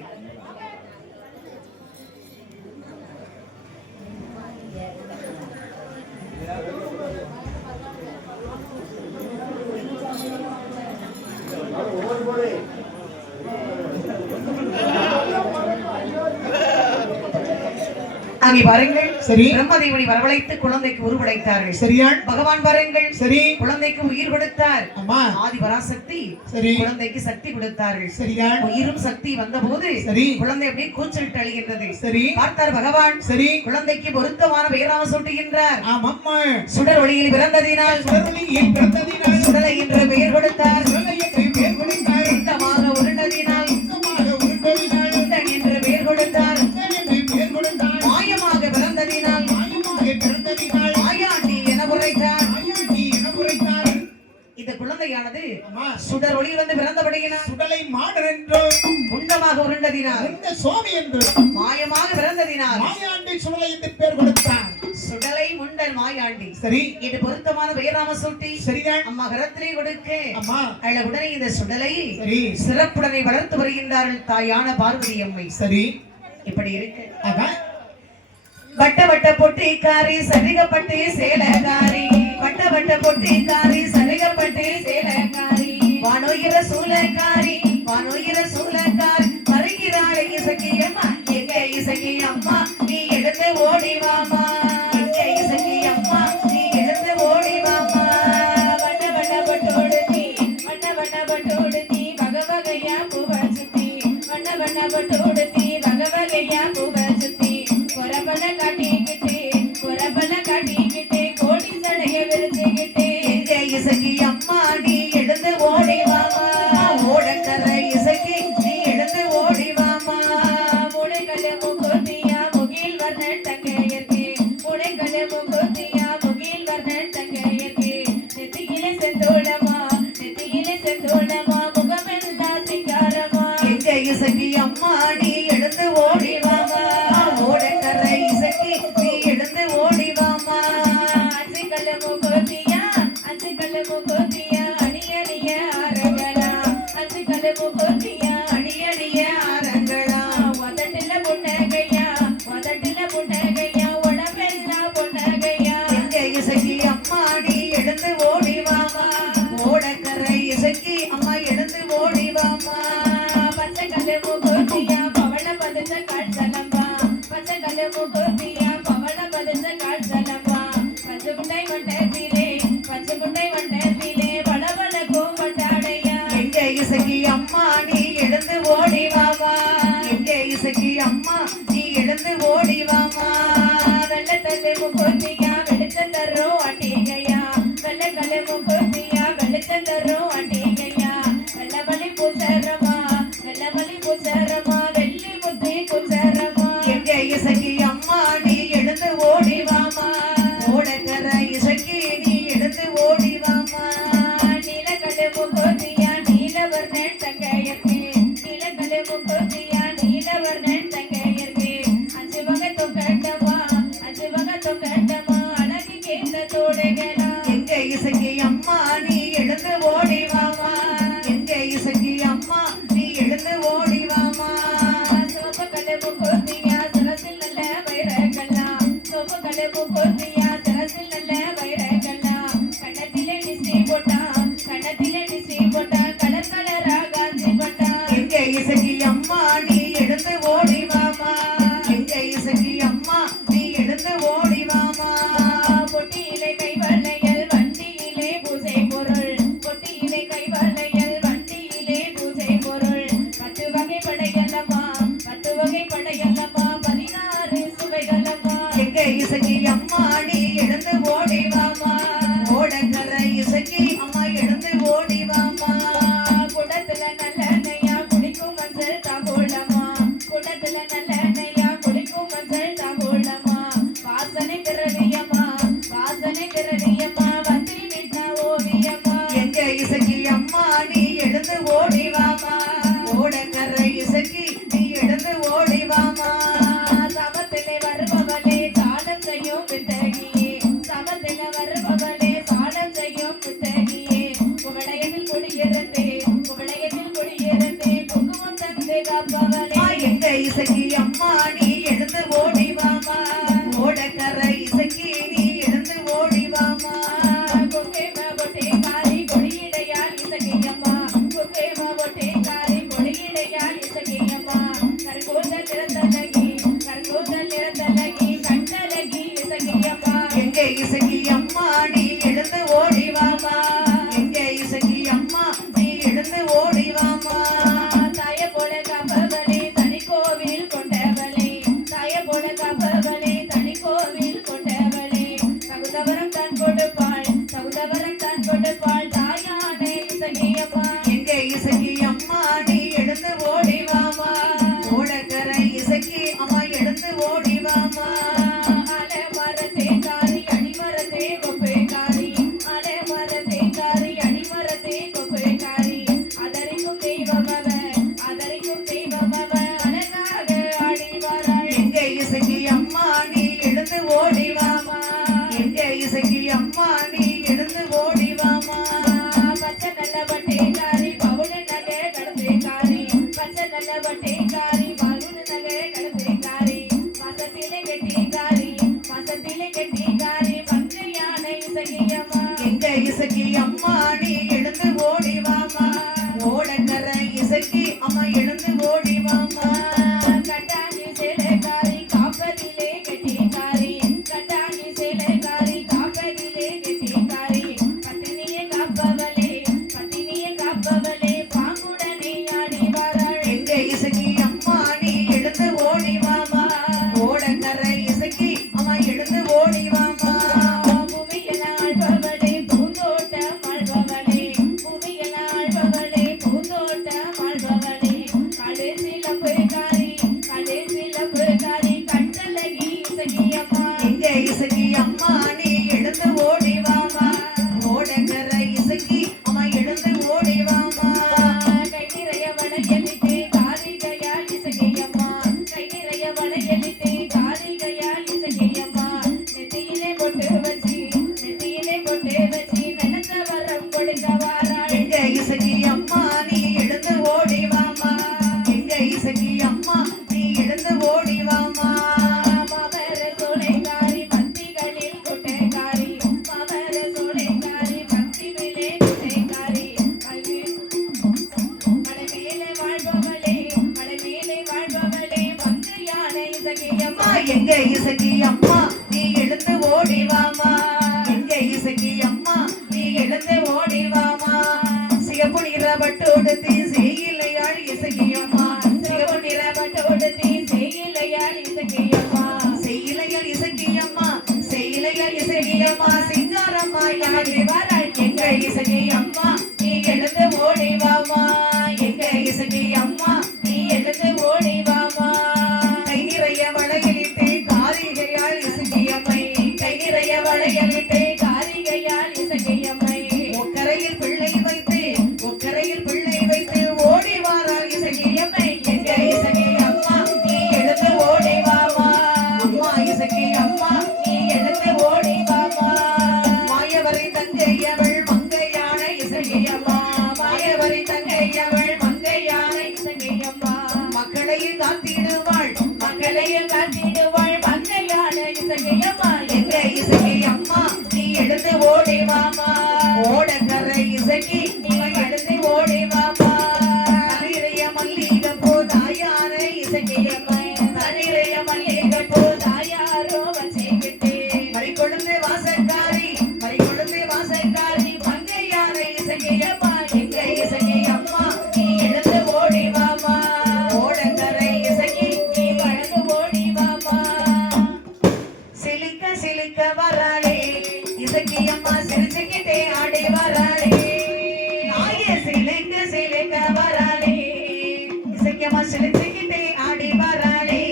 அங்கே பாருங்கள். சரி. பிரம்மதேவனை வரவழைத்து குழந்தைக்கு உருவடைத்தார்கள். சரியா? பகவான் பாருங்கள். சரி. குழந்தைக்கு உயிர் கொடுத்தார். அம்மா ஆதி பராசக்தி. சரி. குழந்தைக்கு சக்தி கொடுத்தார்கள். சரியா? உயிரும் சக்தி வந்தபோது சரி குழந்தை அப்படியே கூச்சலிட்டு அழுகின்றது. சரி. பார்த்தார் பகவான். சரி. குழந்தைக்கு பொருத்தமான பெயராக சூட்டுகின்றார். ஆமாம்மா. சுடர் ஒளியில் பிறந்ததினால் சுடலை என்ற பெயர் கொடுத்தார். சுத்தமாக உருண்டதினால் சுத்தன் என்ற பெயர் கொடுத்தார். மாயமாக பிறந்ததினால் மாயாண்டி என உரைத்தார். இந்த குழந்தையானது சுடர் ஒளி வந்து பிறந்தபடியினால் சுடலை மாடர் என்றும் முண்டமாக உருண்டதினால் சோமி என்று மாயமாக பிறந்ததினால் மாயாண்டி சுடலை என்று பெயர் கொடுத்தார். சுடலை முண்டல் மாயாண்டி சரி இது பொருத்தமான பெயராம சூட்டி சரிதான் அம்மா கரத்திலே கொடுக்க அம்மா அழ உடனே இந்த சுடலை சரி சிறப்புடனை வளர்த்து வருகின்றார்கள் தாயான பார்வதி அம்மை சரி இப்படி இருக்கு ஆகா வட்ட வட்ட பொட்டிக்காரி சரிகப்பட்டு சேலகாரி வட்ட வட்ட பொட்டிக்காரி சரிகப்பட்டு சேலகாரி வானோயிர சூலக்காரி வானோயிர சூலக்காரி வருகிறாள் இசக்கியம்மா எங்க இசக்கியம்மா நீ எடுத்து ஓடி வாமா எங்க இசக்கியம்மா நீ எடுத்து ஓடி வாமா வண்ண வண்ண பட்டோடுத்தி வண்ண வண்ண பட்டோடுத்தி வகை வகையா பூவை சுத்தி வண்ண வண்ண பட்டோடுத்தி வகை வகையா பூவை சுத்தி கொரபல காட்டிக்கிட்டே கோடி சடைய விரிச்சுக்கிட்டே எங்க இசக்கியம்மா நீ எடுத்து ஓடி வாமா ஓடக்கர இசக்கி நீ எடுத்து ஓடி வாமா முனைகளே முகோத்தியா முகில் வர்ணன் தங்கையர்க்கு முனைகளே முகோத்தியா முகில் வர்ணன் தங்கையர்க்கு நெத்தியிலே செந்தோளமா முகமெல்லாம் சிங்காரமா எங்க இசக்கியம்மா நீ எடுத்து ஓடி வாமா ஓடக்கர இசக்கி நீ எடுத்து ஓடி வாமா அச்சுக்கல்ல முகோத்தியா அணியணிய ஆரங்களா அச்சுக்கல்ல முகோத்தியா அணியணிய ஆரங்களா உதட்டில புன்னகையா உடம்பெல்லாம் புன்னகையா எங்க இசக்கியம்மா நீ எடுத்து ஓடி வாமா ஓடக்கர இசக்கி அம்மா எடுத்து ஓடி வாமா பச்சைக்கல்லு முகோத்தியா பவள பதிச்ச காட்சலம்பா பச்சைக்கல்லு முகோத்தியா பவள பதிச்ச காட்சலம்பா பச்சை முட்டை வண்டத்திலே பளபள கோம்பட்டாடையா எங்க இசக்கியம்மா நீ எடுத்து ஓடி வாமா எங்க இசக்கியம்மா நீ எடுத்து ஓடி வாமா வெள்ளத்தல்லு முகோத்தியா வெளிச்சம் தரும் அட்டிகையா வெள்ளக்கல்லு முகோத்தியா வெளிச்சம் தரும் அட்டிகையா வெள்ளமலி பூச்சரமா வெள்ளி முத்தி குச்சரமா எங்க இசக்கியம்மா நீ எடுத்து ஓடி வாமா ஓடக்கர இசக்கி நீ எடுத்து ஓடி வாமா நீலக்கல்லு முகோத்தியா நீலவர்ணன் தங்கையர்க்கு நீலக்கல்லு முகோத்தியா நீலவர்ணன் தங்கையர்க்கு அஞ்சு வகை தொக்கட்டமா இசைக்கு அம்மா எழுந்து ஓடி வாமா கட்டாங்கி சேலைக்காரி காப்பதிலே கெட்டிக்காரி கட்டாங்கி சேலைக்காரி காப்பதிலே கெட்டிக்காரி பத்தினியே காப்பவளே பாங்குடனே ஆடி வாராள் எங்க இசைக்கு அம்மா நீ எழுந்து ஓடி வாமா ஓடக்கரை இசைக்கு அம்மா எழுந்து ஓடி வாமா பூமியில் ஆழ்பவளே பூந்தோட்டம் ஆழ்பவளே பூமியில் ஆழ்பவளே பூந்தோட்டம் ஆழ்பவளே கடை சிலம்புகாரி கட்டழகி இசகியம்மா எங்க இசைக்கு அம்மா நீ எழுந்து ஓடி வாமா ஓடக்கரை இசைக்கு அம்மா எழுந்து ஓடி வாமா கை நிறைய வளையலிட்டு காரிகையால் இசகியம்மா கை நிறைய வளையலிட்டு காரிகையால் இசகியம்மா நெத்தியிலே பொட்டு வச்சு நினைத்த வரம் கொடுக்க வாராள் எங்க இசைக்கு அம்மா நீ எழுந்து ஓடி வாமா எங்க இசைக்கு அம்மா நீ எழுந்து ஓடி வாமா மாமர சோலைக்காரி பக்திகளில் குட்டைக்காரி மாமர சோலைக்காரி பக்திகளிலே குட்டைக்காரி மலைமேலே வாழ்பவளே மங்கையான இசகியம்மா அம்மா எங்க இசைக்கு அம்மா நீ எழுந்து ஓடி வாமா எங்க இசைக்கு அம்மா நீ எழுந்து ஓடி வாமா சிகப்பு நிற பட்டோடுத்தி செய்யிலையாள் இசைக்கு அம்மா சிகப்பு நிற பட்டோடுத்தி செய்யிலையாள் இசகியம்மா செய்யிலையாள் இசைக்கு அம்மா செய்யிலையாள் இசைக்கு அம்மா சிங்காரம்மா யாழி வாராள் எங்க இசைக்கு அம்மா நீ எழுந்து ஓடி வாமா எங்க இசைக்கு அம்மா நீ எழுந்து ஓடி வாமா கை நிறைய வளையலிட்டு காரிகையாள் இசைக்கியம்மை கை நிறைய வளையலிட்டு காரிகையால் இசகியம்மை ஒக்கரையில் பிள்ளை வைத்து ஓடி வாராள் இசைக்கியம்மை எங்க இசைக்கு அம்மா நீ எழுந்து ஓடி வாமா அம்மா இசைக்கு அம்மா நீ எழுந்து ஓடி வாமா மாயவரை தங்கையவள் மங்கையான இசைக்கியம்மா மாயவரை தங்கையவள் மங்கையான இசகியம்மா மக்களையும் காத்திடுவாள் மக்களையும் காத்திடுவாள் மங்கையான இசகியம்மா எங்க இசைக்கு அம்மா நீ எழுந்து ஓடி வாமா ஓடக்கரை இசைக்கு நீ எழுந்து ஓடி வாமா தனிறைய மல்லிகை போ தாயார இசைக்கு அம்மா தனிறைய மல்லிகை போ தாயாரோ வச்சுக்கிட்டு மறிக்கொழுந்து வாசக்காரி மங்கையார இசைக்கு அம்மா எங்க இசைக்கு அம்மா நீ எழுந்து ஓடி வாமா ஓடக்கரை இசைக்கு நீ வளர்ந்து ஓடி வாமா சிலுக்க வராளே இசைக்கு அம்மா சிரிச்சுக்கிட்டே ஆடி வராளே நாய சிலுக்க வராளே இசைக்கு அம்மா சிரிச்சுக்கிட்டே ஆடி வராளே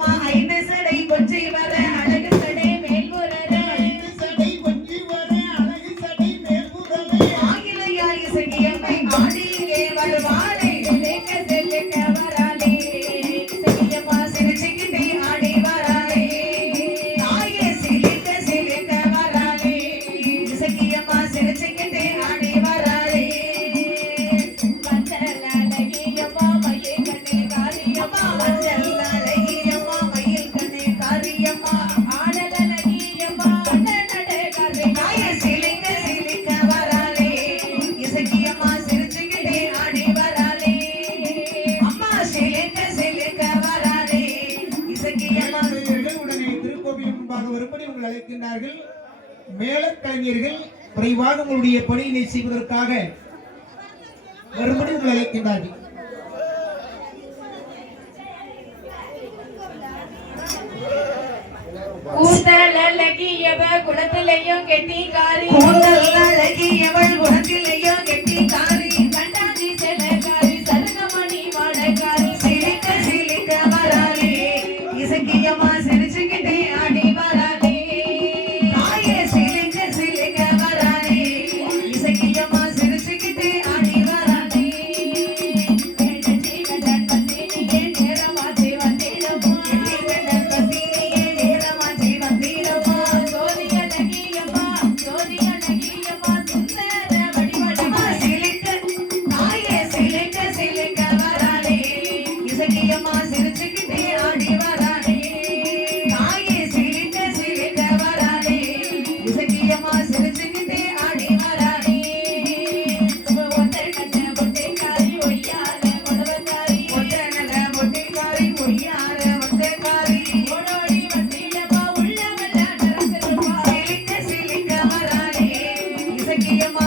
மா ஐந்து சடை கொஞ்சி வர அழகு சடை மேல் உரற சடை கொஞ்சி வர அழகு சடை மேல்புறமே ஆகிலையா இசைக்கு அம்மை ஆடி இங்கே வருவாளே செல்லுக்க வராளே இசகியம்மா சிரிச்சுக்கிட்டே ஆடி வராளே நாய சிலுக்க வராளே இசைக்கு அம்மா சிரிச்சுக்கிட்டே ஆடி வராளே மஞ்சள் அழகியம்மா மயில் கண்ணே காரியம்மா மஞ்சள் அழகியம்மா மயில் கண்ணே காரியம்மா ஆடல் அழகியம்மா நட காரியம்மா நாய சிலுக்க வராளே இசைக்கு அம்மா சிரிச்சுக்கிட்டே ஆடி வராளே அம்மா சிலுக்க வராளே இசைக்கு அம்மா உடனே திருக்கோவில் முன்பாக வரும்படி உங்களை அழைக்கின்றார்கள் மேலக்கலைஞர்கள் விரைவாக உங்களுடைய பணியினை செய்வதற்காக வரும்படி உங்களை அழைக்கின்றார்கள் கூந்தல் அழகியவ குளத்திலையும் கெட்டிக்காரி கூந்தல் அழகியவள் குணத்திலேயோ கெட்டிக்காரி கண்டாஞ்சி செல்லக்காரி சருகமணி வாடக்காரி சிலுக்க வராளே இசைக்கு அம்மா சிரிச்சுக்கிட்டே ஆடி வராளே நாய சிலுக்க வராளே இசைக்கு அம்மா சிரிச்சுக்கிட்டே ஆடி வராளே கண்டச்சி கண்டன் பத்தினியே நேரமாச்சு வந்திடமா கண்டன் பத்தினியே நேரமாச்சி வந்திடமா ஜோதி அழகியம்மா சுந்தர வடிவடமா சிலுக்க சக்கியம்மா